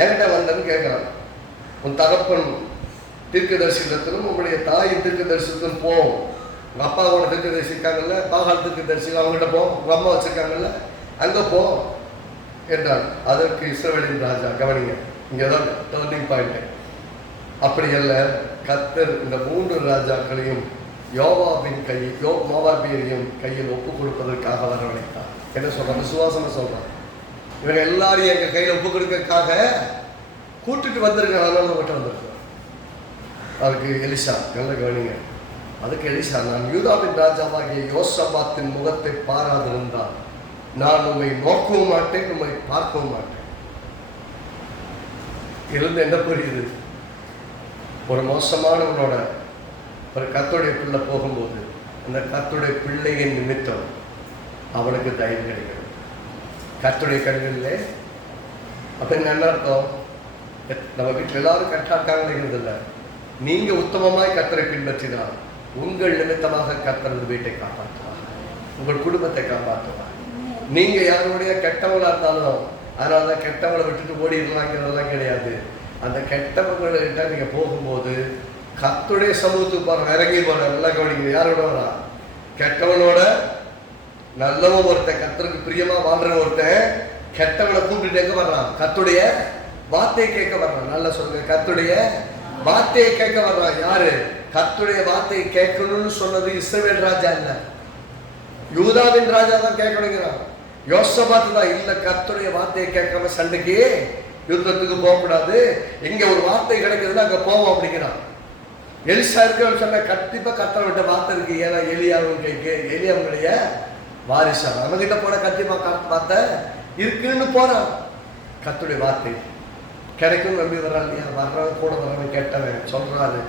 என்கிட்ட வந்தன்னு கேட்கிறான். உன் தகப்பன் தீர்க்கதரிசிடத்திலும் உங்களுடைய தாயின் தீர்க்கதரிசிடத்திலும் போ. உங்க அப்பாவோட தீர்க்கதரிசி இருக்காங்கல்ல, பாகால் தீர்க்கதரிசி, அவங்ககிட்ட போ. உங்க அம்மா வச்சிருக்காங்கல்ல, அங்க போ என்றான். அதற்கு இஸ்ரவேலின் ராஜா, கவனிங்க, இங்கதான் டர்னிங் பாயிண்ட். அப்படி அல்ல, கர்த்தர் இந்த 3 ராஜாக்களையும் மோவாபியரையும் கையில் ஒப்பு கொடுப்பதற்காக வரவழைத்தார். என்ன சொல்றான்? விசுவாசமா சொல்றான். இவங்க எல்லாரையும் எங்க கையில ஒப்பு கொடுக்கறதுக்காக கூட்டிட்டு வந்திருக்காங்க. அதனால உங்கள்கிட்ட வந்திருக்கோம். அதுக்கு எலிசா, நல்ல கவனிங்க, அதுக்கு எலிசா, நான் யூதாவின் ராஜாவாகிய யோசபாத்தின் முகத்தை பாராதிருந்தால் நான் உண்மை நோக்கவும் மாட்டேன், உண்மை பார்க்கவும் மாட்டேன். இருந்து என்ன புரியுது? ஒரு மோசமானவனோட ஒரு கர்த்தருடைய பிள்ளை போகும்போது அந்த கர்த்தருடைய பிள்ளையின் நிமித்தம் அவனுக்கு தைரியம் கிடைக்கிறது. கர்த்தருடைய கண்களிலே அப்படின்னு என்ன அர்த்தம்? நம்ம வீட்டில் எல்லாரும் கரெக்டாக இருக்காங்கிறது இல்லை. நீங்க உத்தமமாய் கர்த்தரை பின்பற்றினால் உங்கள் நிமித்தமாக கர்த்தர் வீட்டை காப்பாற்றுவார், உங்கள் குடும்பத்தை காப்பாற்றுவார். நீங்க யாருடைய கெட்டவங்களா இருந்தாலும் அதனால கெட்டவங்களை விட்டுட்டு ஓடிடலாங்கிறதெல்லாம் கிடையாது. அந்த கெட்டவங்கள்கிட்ட நீங்க போகும்போது கர்த்தருடைய சமூகத்துக்கு போற இறங்கி போற நல்லா கவனிங்க. யாரோட வரா? கெட்டவனோட நல்லவன் ஒருத்தன், கர்த்தருக்கு பிரியமா வாழ்ற ஒருத்தன் கெட்டவனை கூப்பிட்டு எங்க வர்றான்? கர்த்தருடைய வார்த்தையை கேட்க வர்றான். நல்லா சொல்லுங்க, கர்த்தருடைய வார்த்தையை கேட்க வர்றான். யாரு? கர்த்தருடைய வார்த்தையை கேட்கணும்னு சொன்னது இஸ்ரவேல் ராஜா இல்ல, யூதாவின் ராஜா தான் கேட்கணுங்கிறான். யோசபாத்து தான் இல்ல, கர்த்தருடைய வார்த்தையை கேட்காம சண்டைக்கு யுத்தத்துக்கு போகக்கூடாது, எங்க ஒரு வார்த்தை கிடைக்குதுன்னா அங்க போவோம் அப்படிங்கிறான். எலிசா இருக்க சொன்ன கண்டிப்பா கர்த்தர் விட்ட வார்த்தை இருக்கு. ஏன்னா எலியாவுடைய வாரிசா நம்ம கிட்ட போன கண்டிப்பா வார்த்தை இருக்குன்னு போறான். கர்த்தருடைய வார்த்தை கிடைக்கும் நம்பி வர்றான் இல்லையா? வர்றவன் கூட வர்றவன் கேட்டவன் சொல்றாரு,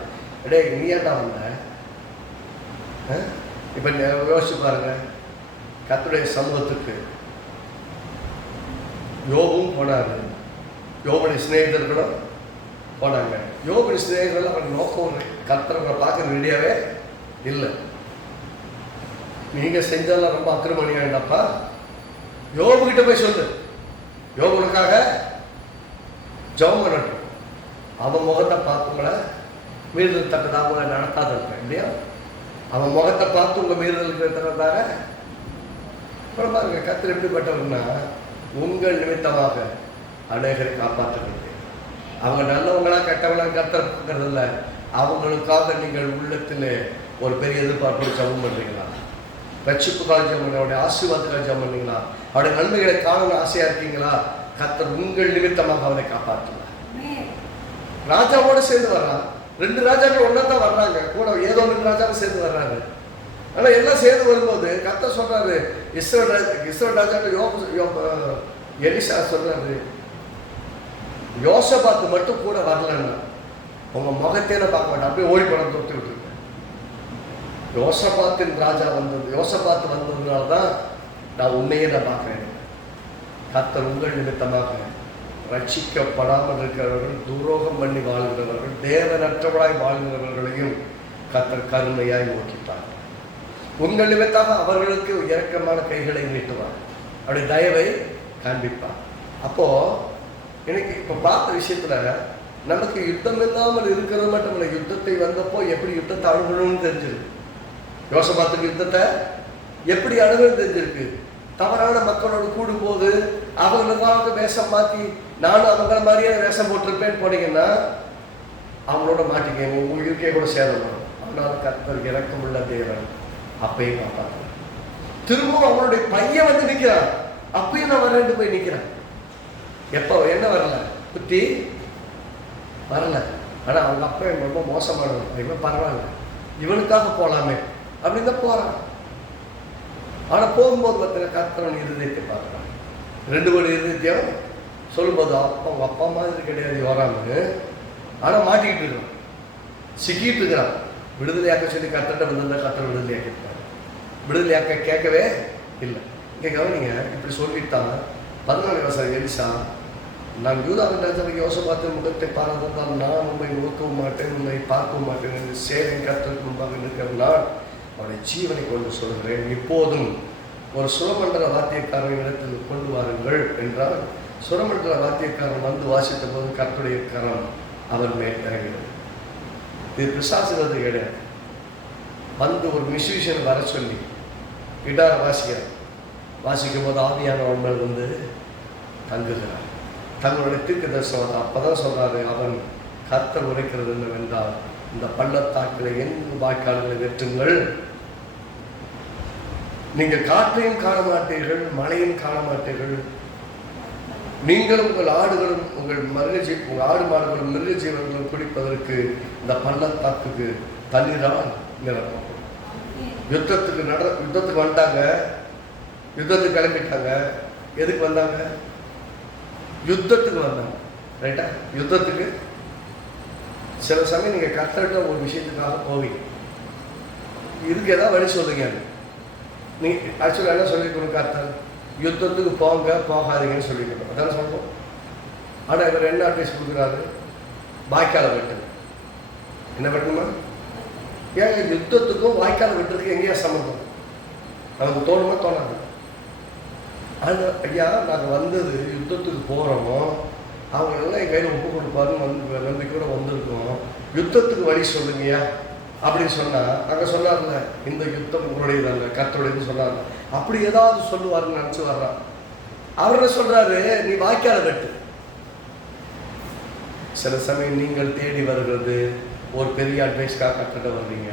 டே நீ ஏன்டா வந்த? இப்ப யோசிச்சு பாருங்க, கர்த்தருடைய சமூகத்துக்கு யோபும் போனாரு, யோபுடைய சிநேகிதர்களும் போனாங்க. யோபுடைய சிநேகிதர்கள் அவன் நோக்கம் கர்த்தரை பார்க்க ரெடியாவே இல்லை. நீங்க செஞ்சாலும் ரொம்ப அக்கிரமணியாண்டப்பா, யோபு கிட்ட போய் சொல்லு, யோபுக்காக ஜெபம் பண்ணட்டும், அவன் முகத்தை பார்த்துங்கள மீறுதல் தக்கதாக உங்களை நடத்தாத இருக்க இல்லையா? அவன் முகத்தை பார்த்து உங்க மீறுதலுக்கு தரதாக பாருங்க. கர்த்தர் எப்படிப்பட்டவர்னா உங்கள் நிமித்தமாக அநேகரை காப்பாற்றுகிறது. அவங்க நல்லவங்களா கெட்டவங்களா கர்த்தர் பார்க்கறது இல்லை, அவங்களுக்காக நீங்கள் உள்ளத்தில் ஒரு பெரிய எதிர்பார்ப்பு ஜெபம் பண்ணுறீங்களா? ரட்சிப்புக்காக ஜெபம் பண்ண, அவருடைய ஆசீர்வாதத்துக்காக ஜெபம் பண்ணீங்களா? அவருடைய நன்மைகளை காணணும் ஆசையா இருக்கீங்களா? கர்த்தர் உங்கள் நிமித்தமாக அவனை காப்பாற்றுவார். ராஜாவோட சேர்ந்து வர்றான். 2 ராஜாக்கள் ஒன்னா தான் வர்றாங்க, கூட ஏதோ 2 ராஜாவும் சேர்ந்து வர்றாங்க. ஆனா எல்லாம் சேர்ந்து வரும்போது கர்த்தர் சொல்றாரு, இஸ்ரவேல் ராஜாக்கள் எலிசா சொல்றாரு, யோசபாத்து மட்டும் கூட வரலன்னா உங்க முகத்தையே நான் பார்க்க மாட்டேன், அப்படியே ஓடி படம் தொட்டு விட்டுருக்கேன். யோசபாத்தின் ராஜா வந்தது, யோசபாத்து வந்ததுனால தான் நான் உண்மையே நான் பார்க்கிறேன். கர்த்தர் உங்கள் நிமித்தமாக ரட்சிக்கப்படாமல் இருக்கிறவர்கள், துரோகம் பண்ணி வாழ்கிறவர்கள், தேவனற்றவராய் வாழ்கிறவர்களையும் கர்த்தர் கருணையாய் நோக்கிப்பார். உங்கள் நிமித்தமாக அவர்களுக்கு இரக்கமான கைகளை நீட்டுவார், அப்படி தயவை காண்பிப்பார். அப்போ எனக்கு இப்போ பார்த்த விஷயத்துல நமக்கு யுத்தம் இல்லாமல் இருக்கிறது மட்டும் இல்லை, யுத்தத்தை வந்தப்போ எப்படி யுத்தத்தை அணுகணும்னு தெரிஞ்சிருக்கு. யோசபாத்துக்கு யுத்தத்தை எப்படி அணுகணும்னு தெரிஞ்சிருக்கு. தவறான மக்களோடு கூடும்போது அவங்களுக்காக வேஷம் மாற்றி நானும் அவங்கள மாதிரியே வேஷம் போட்டிருப்பேன்னு போனீங்கன்னா அவங்களோட மாட்டிக்க உங்க இருக்கே கூட சேதப்படும். ஆனால் கர்த்தர் இரக்கமுள்ள தேவன் அப்பையும் காப்பாற்ற. திரும்பவும் அவங்களுடைய பையன் வந்து நிற்கிறான், அப்பயும் நான் வரேன்ட்டு போய் நிற்கிறேன். எப்போ என்ன வரல, புத்தி வரல. ஆனால் அவங்க அப்பா ரொம்ப மோசமானவன், இவன் பரவாயில்ல, இவனுக்காக போகலாமே அப்படின்னு தான் போகிறான். ஆனால் போகும்போது பார்த்தீங்கன்னா கர்த்தரன் இருதயத்தை பார்க்குறான். 2 கோடி இருதயத்தையும் சொல்லும்போது அவங்க அப்பா மாதிரி கிடையாது யோராமு. ஆனால் மாட்டிக்கிட்டு இருக்கிறான், சிக்கிட்டு இருக்கிறான். விடுதலையாக்க சொல்லி கர்த்தர்கிட்ட வந்திருந்தா கர்த்தர் விடுதலையாக்கிட்டாங்க. விடுதலையாக்க கேட்கவே இல்லை. இங்கே கவனிங்க, இப்படி சொல்லிட்டான் 14 வருஷம் எலிசா, நான் யூதாவின் ராஜாவுக்கு யோசபாத்தின் முகத்தை பாராததால் நான் உண்மை நோக்கவும் மாட்டேன், உண்மை பார்க்கவும் மாட்டேன் என்று சேவை கர்த்தருக்கு முன்பாக இருக்கிறான். அவருடைய ஜீவனை கொண்டு சொல்கிறேன். இப்போதும் ஒரு சுரமண்டல வாத்தியக்காரன் இடத்தில் கொண்டு வாருங்கள் என்றால், சுரமண்டல வாத்தியக்காரன் வந்து வாசித்த போது கர்த்தருடைய கரம் அவர் மேல் இறங்கினது. இது பிசாசுகிறது கிடையாது. வந்து ஒரு மியூசிஷியன் வர சொல்லி கிட்டாரை வாசிக்கும் போது ஆவியானவன் மேல் வந்து தங்குகிறார். தங்களுடைய தீர்க்க தரிசனம் அப்பதான் சொல்றாரு, அவன் கர்த்தர் உரைக்கிறது என்னவென்றால், இந்த பள்ளத்தாக்கில என் வாய்க்கால்களை வெற்றுங்கள், நீங்கள் காற்றையும் காண மாட்டீர்கள், மழையும் காண மாட்டீர்கள், நீங்களும் உங்கள் ஆடுகளும் உங்கள் ஆடு மாடுகளும் மிருக ஜீவன்களும் குடிப்பதற்கு இந்த பள்ளத்தாக்குக்கு தண்ணீரால் நிரப்பப்படும். யுத்தத்துக்கு வந்துட்டாங்க, யுத்தத்துக்கு கிளம்பிட்டாங்க. எதுக்கு வந்தாங்க? யுத்தத்துக்கு வந்தாங்க, ரைட்டா? யுத்தத்துக்கு சில சமயம் நீங்க கர்த்தர்கிட்ட ஒரு விஷயத்துக்காக போவீங்க, இதுக்கு ஏதாவது வழி சொல்லுங்க. நீ ஆக்சுவலாக என்ன சொல்லிக்கணும், கர்த்தர் யுத்தத்துக்கு போங்க போகாதீங்கன்னு சொல்லிக்கணும், அதான் சொல்லுவோம். ஆனால் இவர் என்ன அட்வைஸ் கொடுக்குறாரு? வாய்க்கால வெட்டு. என்ன வெட்டணுமா? ஏன் யுத்தத்துக்கும் வாய்க்கால வெட்டுறதுக்கு எங்கேயா சம்மந்தம்? நமக்கு தோணுமா? தோணாது. ஆனால் ஐயா நாங்கள் வந்தது யுத்தத்துக்கு போகிறோமோ, அவங்க எல்லாம் என் கையில் ஒப்பு கொடுப்பாருன்னு வந்து நம்பிக்கையோட வந்திருக்கோம், யுத்தத்துக்கு வழி சொல்லுங்கய்யா அப்படின்னு சொன்னால், நாங்கள் சொன்னார்ல இந்த யுத்தம் உங்களுடையதாங்க கர்த்தருடையது சொன்னார்ல, அப்படி ஏதாவது சொல்லுவாருன்னு நினச்சி வர்றான். அவர் என்ன சொல்கிறாரு? நீ வாய்க்கால வெட்டு. சில சமயம் நீங்கள் தேடி வருகிறது ஒரு பெரிய அட்வைஸ்க்காக கற்றுட்ட வர்றீங்க,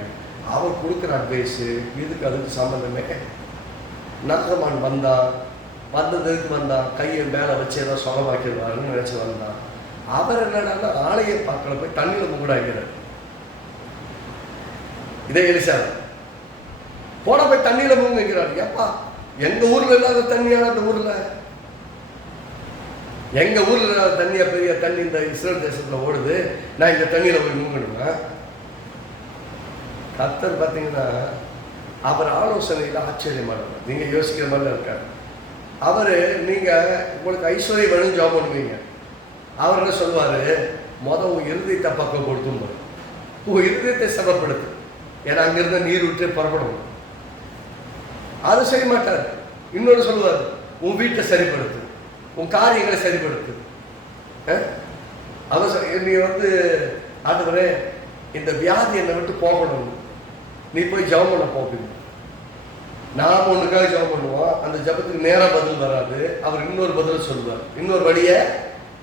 அவர் கொடுக்குற அட்வைஸு இதுக்கு அதுக்கு சம்மந்தமே. நாகமான் வந்ததுக்கு வந்தான், கையை மேலே வச்சு ஏதோ சொலமாக்கிடுவாருன்னு நினச்சி வந்தான். அவர் என்னன்னா ஆலய பார்க்கல போய் தண்ணியில் முகடாக்கிறார். இதே எலிசா போன போய் தண்ணியில் முங்குங்கிறார். எப்பா எங்க ஊர்ல இல்லாத தண்ணியான அந்த ஊர்ல, எங்க ஊர்ல இல்லாத தண்ணியா பெரிய தண்ணி இந்த இஸ்ரேல் தேசத்துல ஓடுது, நான் இந்த தண்ணியில போய் முங்கணுமா? கர்த்தர் பார்த்தீங்கன்னா அவர் ஆலோசனையில் ஆச்சரியமானவர். நீங்க யோசிக்கிற மாதிரி இருக்காரு அவரு. நீங்க உங்களுக்கு ஐஸ்வர்யம் வேணும் ஜாப் பண்ணுவீங்க, அவர் என்ன சொல்லுவாரு? உன் இருதயத்தை பக்கம் கொடுத்தும் உன் இருதயத்தை சமப்படுத்து, ஏன்னா அங்கிருந்த நீர் விட்டு புறப்படும். அது செய்ய மாட்டார். இன்னொரு சொல்லுவார், உன் வீட்டை சரிப்படுத்து, உன் காரியங்களை சரிப்படுத்து. அவர் நீ ஆண்டவரே இந்த வியாதி என்னை விட்டு போகணும், நீ போய் ஜெபம் பண்ண போகுது. நாம் ஒன்றுக்காக ஜெபம் பண்ணுவோம், அந்த ஜபத்துக்கு நேராக பதில் வராது, அவர் இன்னொரு பதில் சொல்லுவார், இன்னொரு வழியை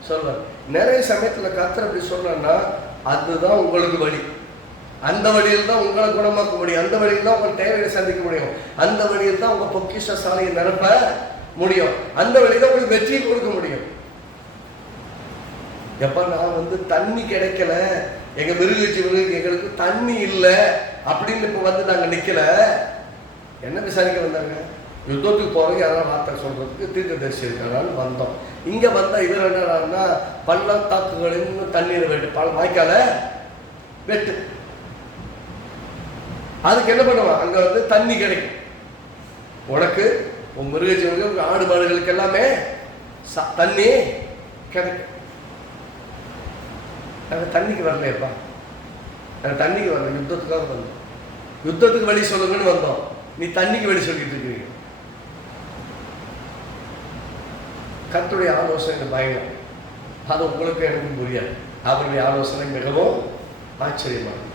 சொல்வார். நிறைய சமயத்தில் கர்த்தர் அப்படி சொல்றேன்னா அதுதான் உங்களுக்கு வழி, அந்த வழியில் தான் உங்களை குணமாக்க முடியும், அந்த வழியில் தான் உங்கள் தேவையை சந்திக்க முடியும், அந்த வழியில் தான் உங்கள் பொக்கிஷ சாலையை நிரப்ப முடியும், அந்த வழியில் தான் உங்களுக்கு வெற்றியை கொடுக்க முடியும். எப்ப நான் தண்ணி கிடைக்கல, எங்க மிருக ஜீவனுக்கு எங்களுக்கு தண்ணி இல்லை அப்படின்னு இப்ப நாங்க நிக்கல. என்ன விசாரிக்க வந்தாங்க? யுத்தத்துக்கு போறதுக்கு யாராவது வார்த்தை சொல்றதுக்கு தீர்க்கதரிசி இருக்காங்கன்னு வந்தோம். இங்க வந்தா இவர் என்னன்னா பள்ளத்தாக்குகளின் தண்ணீரை வெட்டு, வாய்க்கால வெட்டு. அதுக்கு என்ன பண்ணுவான்? அங்க தண்ணி கிடைக்கும் உனக்கு, உன் மிருக ஜீவனுக்கு, ஆடு மாடுகளுக்கு எல்லாமே தண்ணி கிடைக்கும். நாங்கள் தண்ணிக்கு வரலையப்பா, நாங்கள் தண்ணிக்கு வரல, யுத்தத்துக்காக வந்தோம். யுத்தத்துக்கு வழி சொல்லுங்கன்னு வந்தோம், நீ தண்ணிக்கு வழி சொல்லிட்டு இருக்கிறீங்க. கர்த்தருடைய ஆலோசனை பயங்கரம், அது உங்களுக்கு எனக்கும் புரியாது. அவருடைய ஆலோசனை மிகவும் ஆச்சரியமானது.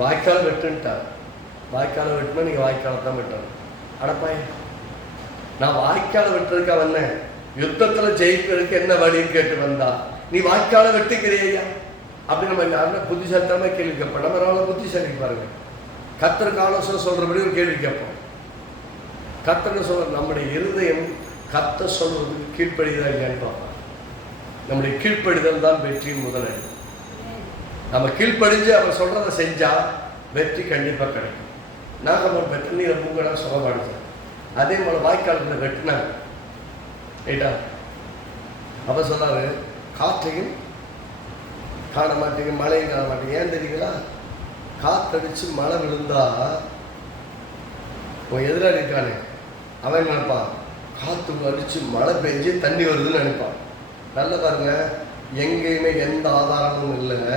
வாய்க்கால வெட்டுன்ட்டார். வாய்க்கால வெட்டுனா நீங்கள் வாய்க்கால தான் வெட்டணும். அடப்பாய், நான் வாய்க்கால வெட்டுறதுக்காக வந்தேன், யுத்தத்தில் ஜெயிப்பதற்கு என்ன வழின்னு கேட்டு வந்தா நீ வாய்க்கால வெட்டுக்கிறியா அப்படின்னு நம்ம யாருன்னா புத்திசாலித்தனமா கேள்வி கேட்போம். நம்ம புத்திசாலி பாருங்க, கர்த்தருக்கு ஆலோசனை சொல்றபடி ஒரு கேள்வி கேட்போம். கர்த்தர் சொல்ற நம்முடைய இருதயம் கர்த்தர் சொல்வதற்கு கீழ்ப்படிதான் இல்லையான்னு பார்ப்போம். நம்முடைய கீழ்ப்படிதல் தான் வெற்றியின் முதலடி. நம்ம கீழ்ப்படிஞ்சு அவர் சொல்றதை செஞ்சா வெற்றி கண்டிப்பா கிடைக்கும். நாங்கள் வெற்றி நீரை பூங்கடா சுகப்படுத்தோம். அதே போல வாய்க்காலத்தில் வெட்டினாங்க ரைட்டா. அப்ப சொன்னாரு, காற்றையும் காண மாட்டீங்க, மழையும் காண மாட்டீங்க. ஏன் தெரியுங்களா? காத்தடிச்சு மழை விழுந்தா உன் எதிராளி இருக்கானே அவன் நினைப்பான் காத்து அடிச்சு மழை பெஞ்சு தண்ணி வருதுன்னு நினைப்பான். நல்ல பாருங்க, எங்கேயுமே எந்த ஆதாரமும் இல்லைங்க.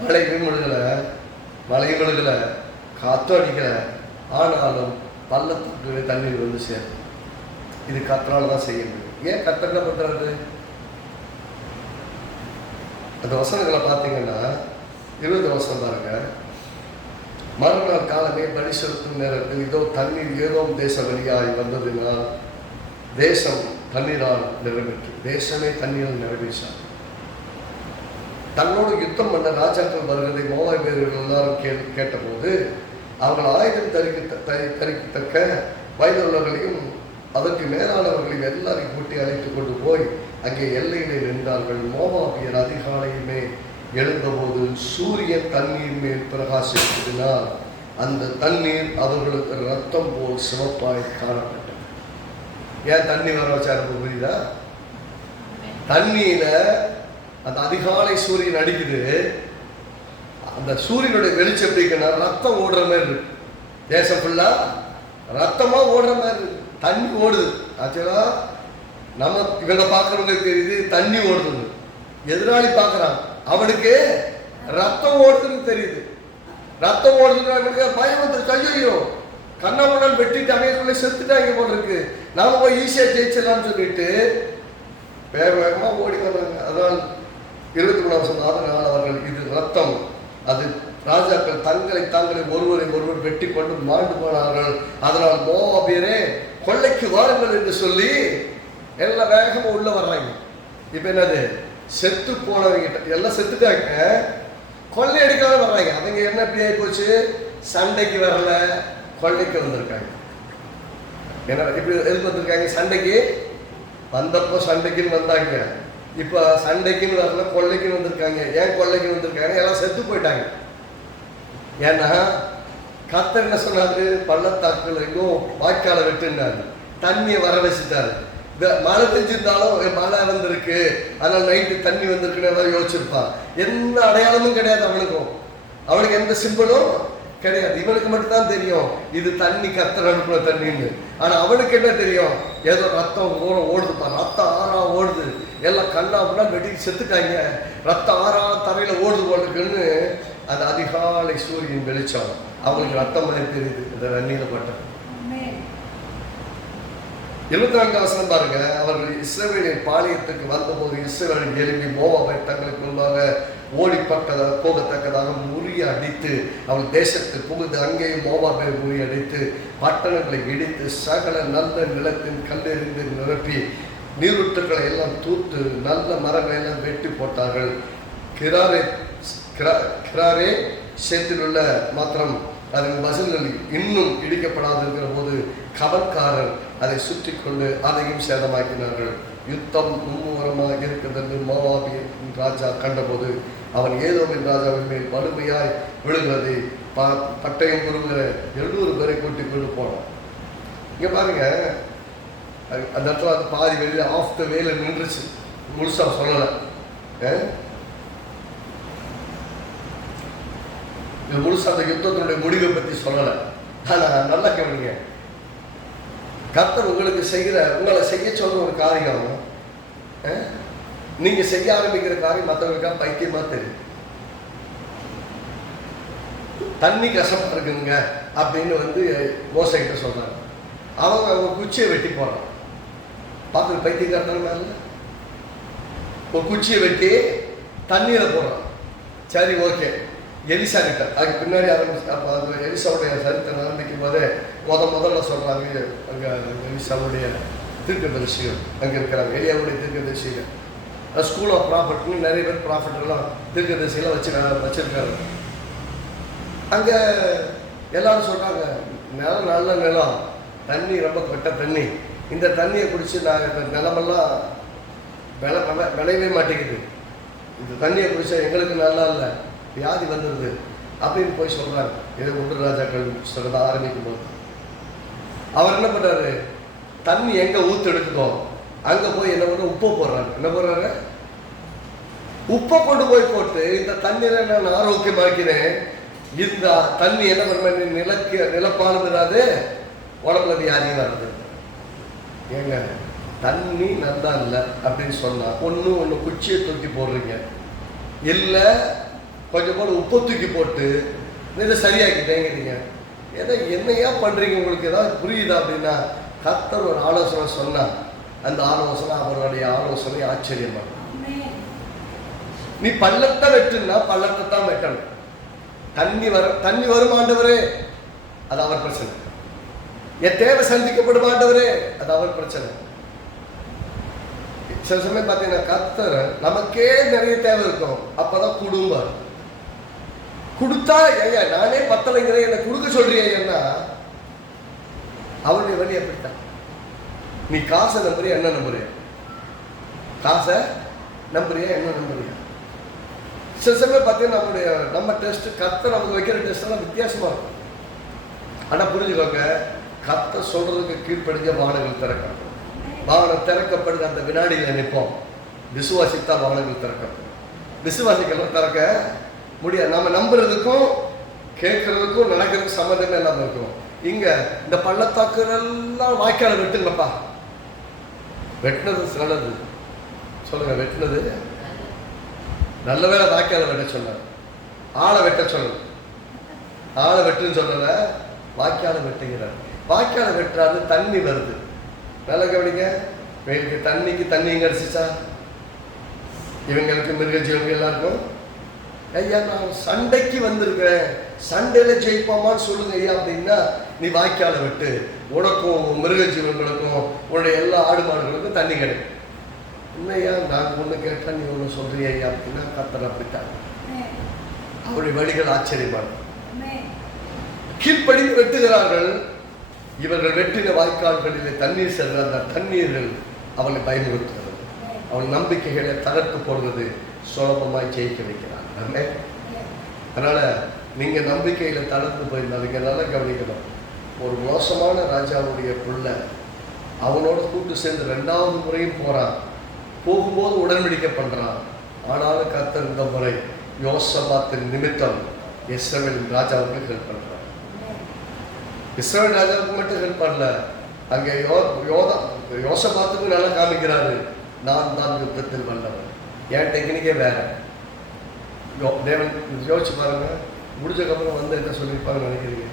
மழையும் விழுகலை, மழையும் விழுகலை, காற்றும் அடிக்கலை, ஆனாலும் பள்ளத்துக்கு தண்ணீர் சேரும். இது கர்த்தரால தான் செய்ய முடியும். ஏன் கர்த்தர் என்ன பண்றாரு? அந்த வசனங்களை பார்த்தீங்கன்னா 20 வசனம் பாருங்க. மறுநாள் காலமே பலி செலுத்தும் நேரத்தில் இதோ தண்ணீர் ஏதோம் தேச வழியாய் வந்ததினால் தேசம் தண்ணீரால் நிறைவேற்று. தேசமே தண்ணீரால் நிறைவேற்றார். தன்னோடு யுத்தம் பண்ண ராஜாக்கள் வருவதை மோவாபியர்கள் எல்லாரும் கேட்டபோது அவர்கள் ஆயுதம் தரிக்கத்தக்க வயதுள்ளவர்களையும் அதற்கு மேலானவர்களையும் எல்லாரையும் கூட்டி அழைத்து கொண்டு போய் அங்கே எல்லையிலே நின்றார்கள். மோவாபியர் அதிகாலையுமே எழுந்தபோது சூரியன் தண்ணீர் மேல் பிரகாசித்ததினால் அந்த தண்ணீர் அவர்களுக்கு ரத்தம் போல் சிவப்பாய் காணப்பட்டது. ஏன் தண்ணி வர வச்சாரு புரியுதா? தண்ணியில அந்த அதிகாலை சூரியன் அடிக்குது, அந்த சூரியனுடைய வெளிச்சம் எப்படின்னா ரத்தம் ஓடுற மாதிரி இருக்கு. தேசம் ஃபுல்லா ரத்தமா ஓடுற மாதிரி இருக்கு. தண்ணி ஓடுது. ஆக்சுவலா நம்ம இவங்க பார்க்கறவங்களுக்கு தெரியுது தண்ணி ஓடுது, எதிராளி பார்க்கறான் அவனுக்கு ரத்தம் ஓடுதுன்னு தெரியுது. ரத்தம் ஓடுதுன்னு பயம் வந்து ஐயோ கண்ணாமண்ணால் வெட்டிட்டு அங்கே செத்துட்டாங்க போல இருக்கு, நாம போய் ஈஸியா ஜெயிச்சிடலாம்னு சொல்லிட்டு வேக வேகமா ஓடி வர்றாங்க. அதனால் 23 வருஷம் அதனால் அவர்கள் இது ரத்தம், அது ராஜாக்கள் தாங்களை ஒருவரை வெட்டி கொண்டு மாண்டு போனார்கள். அதனால் மோவாபியரே கொள்ளைக்கு வாருங்கள் என்று சொல்லி எல்லாம் வேகமா உள்ள வர்றாங்க. இப்ப என்னது, செத்து போனவங்க எல்லாம் செத்துட்டாங்க, கொள்ளை அடிக்காத வர்றாங்க. அவங்க என்ன இப்படி ஆகி போச்சு, சண்டைக்கு வரல, கொள்ளைக்கு வந்திருக்காங்க. என்ன இப்படி எதுக்கு வந்திருக்காங்க? சண்டைக்கு வந்தப்போ சண்டைக்குன்னு வந்தாங்க, இப்ப சண்டைக்குன்னு வரல, கொள்ளைக்குன்னு வந்திருக்காங்க. ஏன் கொள்ளைக்கு வந்திருக்காங்க? எல்லாம் செத்து போயிட்டாங்க. ஏன்னா கர்த்தர் என்ன சொன்னாரு, பள்ளத்தாக்குல எங்கும் வாய்க்கால வெட்டுனாரு, தண்ணியை வர வச்சுட்டாரு. மழை பெஞ்சிருந்தாலும் மழை வந்திருக்கு, அதனால நைட்டு தண்ணி வந்திருக்குன்னு யோசிச்சிருப்பான். எந்த அடையாளமும் கிடையாது அவனுக்கும், அவனுக்கு எந்த சிம்பிளும் கிடையாது. இவனுக்கு மட்டும்தான் தெரியும் இது தண்ணி, கர்த்தர் அனுப்புன தண்ணின்னு. ஆனா அவனுக்கு என்ன தெரியும், ஏதோ ரத்தம் ஓடுதுப்பா, ரத்தம் ஆறா ஓடுது, எல்லாம் கண்ணா அப்படின்னா வெட்டி செத்துட்டாங்க, ரத்தம் ஆறா தரையில ஓடுது போட்டுக்குன்னு. அது அதிகாலை சூரியன் வெளிச்சம் அவங்களுக்கு ரத்தம் மாதிரி தெரியுது, இந்த தண்ணீர பட்டது. 24 வசனம் பாருங்க. அவர்கள் இஸ்ரவேலின் பாளையத்துக்கு வந்தபோது இஸ்ரவேல் எழுப்பி மோவாபை தங்களுக்கு முன்பாக ஓடி போகத்தக்கதாக முறிய அடித்து அவள் தேசத்தை புகுந்து அங்கேயும் மோவாபை முறியடித்து பட்டணங்களை இடித்து சகல நல்ல நிலத்தின் கல்லெறிந்து நிரப்பி நீரூற்றுக்களை எல்லாம் தூத்து நல்ல மரங்களை எல்லாம் வெட்டி போட்டார்கள். கிராரே சேத்தில் உள்ள மாத்திரம் அதன் வசல்கள் இன்னும் இடிக்கப்படாது இருக்கிற போது கவல்காரர் அதை சுற்றி கொண்டு அதையும் சேதமாக்கினார்கள். யுத்தம் மும்முரமாக இருக்கிறது மோவாபின் ராஜா கண்டபோது அவன் ஏதோமின் ராஜாவின் மேல் வலிமையாய் விழுகிறது. பட்டயம் குறுகிற 700 பேரை கூட்டி கொண்டு போனான். இங்கே பாருங்க, அந்த இடத்துல அது பாதி வெளியில் ஆஃப் த வேல நின்றுச்சு, முழுசா சொல்லலை. முழுசா அந்த யுத்தத்தினுடைய முடிவை பற்றி சொல்லலை. ஆனால் நல்லா கவனிங்க, கர்த்தர் உங்களுக்கு உங்களை செய்ய சொல்ற ஒரு காரியம், நீங்க செய்ய ஆரம்பிக்கிற காரியம் மற்றவங்களுக்காக பைத்தியமா தெரியும். தண்ணி கசப்பா இருக்குங்க அப்படின்னு மோசைகிட்ட சொல்றாங்க. அவங்க குச்சியை வெட்டி போறான். பார்த்து பைத்தியக்காரத்தனமா இல்லை? ஒரு குச்சியை வெட்டி தண்ணியில போடுறான். சரி, ஓகே. எலிசா கிட்ட அதுக்கு பின்னாடி ஆரம்பிச்சு, அப்போ அந்த எலிசாவுடைய சரித்திரம் ஆரம்பிக்கும் போதே முதல்ல சொல்றாங்க, அங்க எலிசாவுடைய தீர்க்கதரிசிகள் அங்க இருக்கிறாங்க, எலியாவுடைய தீர்க்கதரிசிகள். ஸ்கூல் ஆஃப் ப்ராஃபிட்னு நிறைய பேர் ப்ராஃபிட்லாம் தீர்க்கதரிசிலாம் வச்சிருக்காங்க. அங்கே எல்லாரும் சொல்கிறாங்க, நிலம் நல்ல நிலம், தண்ணி ரொம்ப கொட்ட தண்ணி, இந்த தண்ணியை குடித்து நாங்கள் இந்த நிலமெல்லாம் விளையவே மாட்டேங்குது, இந்த தண்ணியை குடித்தா எங்களுக்கு நல்லா இல்லை, வியாதி வந்துடுது அப்படின்னு போய் சொல்கிறாங்க. இதை 1 ராஜாக்கள் புத்தகத்தை ஆரம்பிக்கும் போது அவர் என்ன பண்ணுறாரு, தண்ணி எங்கே ஊற்று எடுக்குதோ அங்கே போய் என்ன பண்ண உப்பை போடுறாங்க. என்ன போடுறாங்க? உப்பை கொண்டு போய் போட்டு இந்த தண்ணீரை நான் ஆரோக்கியமாக்கினேன், இந்த தண்ணி என்ன பண்ண நிலப்பானது உடம்புல வியாதி வருது. ஏங்க, தண்ணி நல்லா இல்லை அப்படின்னு சொன்னா ஒன்று குச்சியை தூக்கி போடுறீங்க, இல்லை கொஞ்சம் போல உப்பை தூக்கி போட்டு இதை சரியாக்கிட்டேங்கிறீங்க. என்னையா பண்றீங்க? உங்களுக்கு ஏதாவது புரியுதா அப்படின்னா, கர்த்தர் ஒரு ஆலோசனை சொன்னா அந்த ஆலோசனை அவருடைய ஆலோசனை ஆச்சரியமா. நீ பள்ளத்தை வெட்டுனா பள்ளத்தை தான் வெட்டணும். தண்ணி வரும் ஆண்டவரே, அது அவர் பிரச்சனை. என் தேவை சந்திக்கப்படும் ஆண்டவரே, அது அவர் பிரச்சனை. சில சமயம் பார்த்தீங்கன்னா கர்த்தர் நமக்கே நிறைய தேவை இருக்கும், அப்பதான் குடும்பம் கொடுத்தா ஐயா நானே பத்தலைங்கிறேன், என்னை கொடுக்க சொல்றியா? அவருடைய வழி அப்படித்தான். நீ காசை நம்புறியா என்ன நம்புறியா? காசை நம்புறியா என்ன நம்புறியா? சில சமயம் பார்த்தீங்கன்னா நம்ம டெஸ்ட் கர்த்தர் நமக்கு வைக்கிற டெஸ்ட் எல்லாம் வித்தியாசமா இருக்கும். ஆனால் புரிஞ்சுக்கோங்க, கர்த்தர் சொல்றதுக்கு கீழ்ப்படிஞ்ச வானங்கள் திறக்கப்படும். வாகனம் திறக்கப்படுது, அந்த வினாடியில் நிற்போம். விசுவாசித்தா வானங்கள் திறக்கப்படும். விசுவாசிக்கலாம் திறக்க முடியாது. நம்ம நம்புறதுக்கும் கேட்கறதுக்கும் நடக்கிறதுக்கும் சம்மந்தமே இல்லாமல் இருக்கும். இங்க இந்த பள்ளத்தாக்குலாம் வாய்க்கால வெட்டுங்கப்பா. வெட்டினது நல்லது சொல்லுங்க, வெட்டினது நல்ல வேலை. வாய்க்கால வெட்ட சொன்னார், ஆளை வெட்ட சொல்லல. ஆளை வெட்டுன்னு சொல்லல, வாய்க்கால வெட்டுங்கிறார். வாய்க்கால வெட்டுறாரு, தண்ணி வருது. நல்லா கவனிங்க, தண்ணிக்கு தண்ணியும் கிடைச்சிச்சா? இவங்களுக்கு மிருகஜீவங்க எல்லாருக்கும், ஐயா நான் சண்டைக்கு வந்திருக்கேன், சண்டையில ஜெயிப்போமான்னு சொல்லுங்க ஐயா அப்படின்னா, நீ வாய்க்கால விட்டு உனக்கும் மிருகஜீவன்களுக்கும் உன்னுடைய எல்லா ஆடு மாடுகளுக்கும் தண்ணி கிடைக்கும். இல்லையா நாங்கள் ஒன்று கேட்டா நீ ஒன்று சொல்றியா ஐயா அப்படின்னா, கர்த்தர் அப்படித்தான். அவருடைய வழிகள் ஆச்சரியமான. கீழ்ப்படி வெட்டுகிறார்கள். இவர்கள் வெட்டின வாய்க்கால்களிலே தண்ணீர் செல்ற அந்த தண்ணீர்கள் அவளை பயமுறுத்துகிறது. அவள் நம்பிக்கைகளை தகர்த்து போடுறது, சுலபமாய் ஜெயிக்க வைக்கிறார். அதனால நீங்க நம்பிக்கையில தளர்ந்து போயிருந்தாங்க. நல்லா கவனிக்கணும், ஒரு மோசமான ராஜாவுடைய பிள்ளை அவனோட கூட்டு சேர்ந்து 2வது முறையும் போறான். போகும்போது உடன்படிக்கை பண்றான். ஆனாலும் கர்த்தர் இந்த முறை யோசபாத்தின் நிமித்தம் இஸ்ரவேல் ராஜாவுக்கு ஹெல்ப் பண்றான். இஸ்ரவேல் ராஜாவுக்கு மட்டும் ஹெல்ப் பண்ணல, அங்கே யோசபாத்துக்கு நல்லா காமிக்கிறாரு, நான் தான் யுத்தத்தில் வல்லவன். என் டெக்னிக்கே வேற. தேவன் யோசிச்சு பாருங்க, முடிஞ்சக்கப்புறம் என்ன சொல்லியிருப்பாங்க நினைக்கிறீங்க?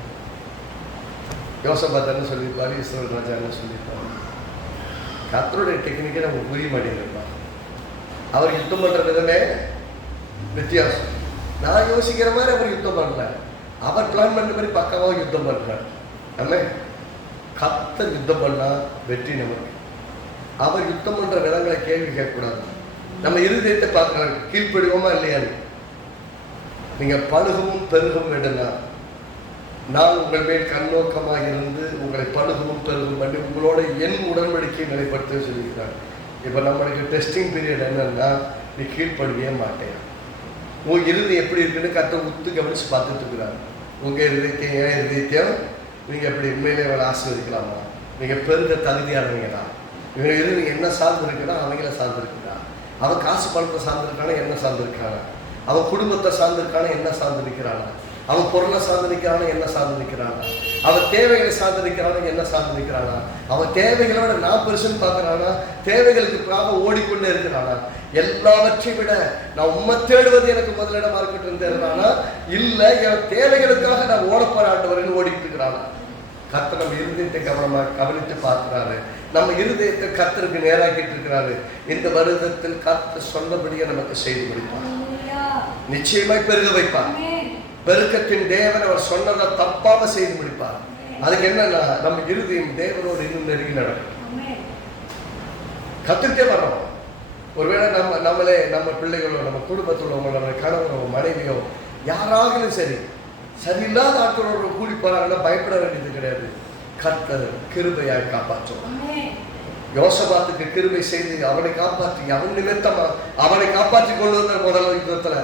யோசபாத் என்ன சொல்லியிருப்பாரு, இஸ்ரவேல் ராஜா என்ன சொல்லியிருப்பாரு? கர்த்தருடைய டெக்னிக்கே நமக்கு புரிய மாட்டேங்கிறப்பா. அவர் யுத்தம் பண்ற விதமே வித்தியாசம். நான் யோசிக்கிற மாதிரி அவர் யுத்தம் பண்ணல, அவர் பிளான் பண்ண மாதிரி பக்கமாக யுத்தம் பண்றார். நம்ம கர்த்தர் யுத்தம் பண்ணா வெற்றி நமக்கு. அவர் யுத்தம் பண்ற விதங்களை கேள்வி கேட்கக்கூடாது. நம்ம இருதயத்தை பார்க்கிறாங்க, கீழ்ப்படுவோமா இல்லையான்னு. நீங்க பழுகவும் பெருகும் வேண்டும்னா, நான் உங்கள் மேல் கண்ணோக்கமாக இருந்து உங்களை பழுகவும் பெருகும் பண்ணி உங்களோட என் உடன்படிக்கையை நிலைப்படுத்த சொல்லியிருக்கிறார். இப்போ நம்மளுக்கு டெஸ்டிங் பீரியட் என்னன்னா, நீ கீழ்ப்படுவே மாட்டேன். உன் இறுதி எப்படி இருக்குன்னு கர்த்தர் உத்து கவனிச்சு பார்த்துட்டு இருக்கிறார். உங்கள் இருதயத்தையும் என் இருதயத்தையும் நீங்கள் எப்படி உண்மையிலே அவளை ஆசீர்வதிக்கலாமா? நீங்கள் பெருக தகுதியானவங்களா? இவங்க இறுதி என்ன சார்ந்து இருக்குன்னா அவங்கள சார்ந்திருக்குதா? அவன் காசு பணத்தை சார்ந்திருக்கானா என்ன சார்ந்திருக்கானா? அவன் குடும்பத்தை சார்ந்திருக்கானா என்ன சார்ந்து நிற்கிறானா? அவன் பொருளை சார்ந்து நிற்கிறானா என்ன சார்ந்து நிற்கிறானா? அவன் தேவைகளை சார்ந்து நிற்கிறானா என்ன சார்ந்து நிற்கிறானா? அவன் தேவைகளோட நான் பெருசுன்னு பார்க்குறானா? தேவைகளுக்காக ஓடிக்கொண்டே இருக்கிறானா? எல்லாவற்றையும் விட நான் உண்மை தேடுவது எனக்கு முதலிடமா இருக்கட்டும் தேடுறானா? இல்லை, என் தேவைகளுக்காக நான் ஓடப்போற ஆண்டவர்னு ஓடிட்டு இருக்கிறானா? கர்த்தர் நம்ம இருதயத்தை கவனித்து பார்க்கிறாரு. நம்ம இருதயத்தை கர்த்தருக்கு நேராக்கிட்டு இருக்கிறாரு. இந்த வருடத்தில் கர்த்தர் சொன்னபடியே நமக்கு செய்து முடிப்பார். நிச்சயமாய் பெருக வைப்பார். பெருக்கத்தின் தேவன் அவர் சொன்னதை தப்பாம செய்து முடிப்பார். அதுக்கு என்னன்னா, நம்ம இருதயம் தேவனோடு இன்னும் நெருங்கி நடக்கும். கத்துக்கிட்டே வரோம். ஒருவேளை நம்மளே நம்ம பிள்ளைகளோ நம்ம குடும்பத்தோட நம்ம கணவனோ மனைவியோ யாராகிலும் சரி சரியில்லாத ஆட்களோட கூடி போறாங்கன்னா பயப்பட வேண்டியது கிடையாது. கர்த்தர் கிருபையாய் காப்பாற்றுவோம். யோசபாத்துக்கு கிருபை செய்து அவனை காப்பாற்றி அவன் நிமித்தமா அவனை காப்பாற்றி கொண்டு வந்த முதல் யுத்தத்துல,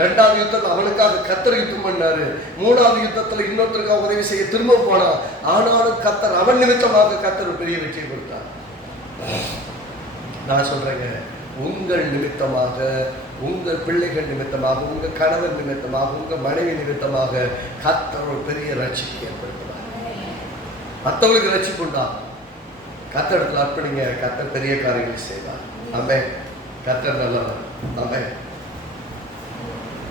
ரெண்டாவது யுத்தத்தில் அவனுக்காக கர்த்தர் யுத்தம் பண்ணாரு. மூணாவது யுத்தத்துல இன்னொருத்தருக்காக உதவி செய்ய திரும்ப போனான். ஆனாலும் கர்த்தர் அவன் நிமித்தமாக கர்த்தர் பெரிய வெற்றியை கொடுத்தார். நான் சொல்றேங்க, உங்கள் நிமித்தமாக, உங்கள் பிள்ளைகள் நிமித்தமாக, உங்க கணவன் நிமித்தமாக, உங்க மனைவி நிமித்தமாக கர்த்தர் ஒரு பெரிய ரட்சிப்பை ஏற்படுத்துவார். மற்றவங்களுக்கு ரட்சிப்பு உண்டா? கர்த்தர் இடத்துல அர்ப்பணிங்க. கர்த்தர் பெரிய காரியங்கள் செய்வார். ஆமென். கர்த்தர் நல்லவர். ஆமென்.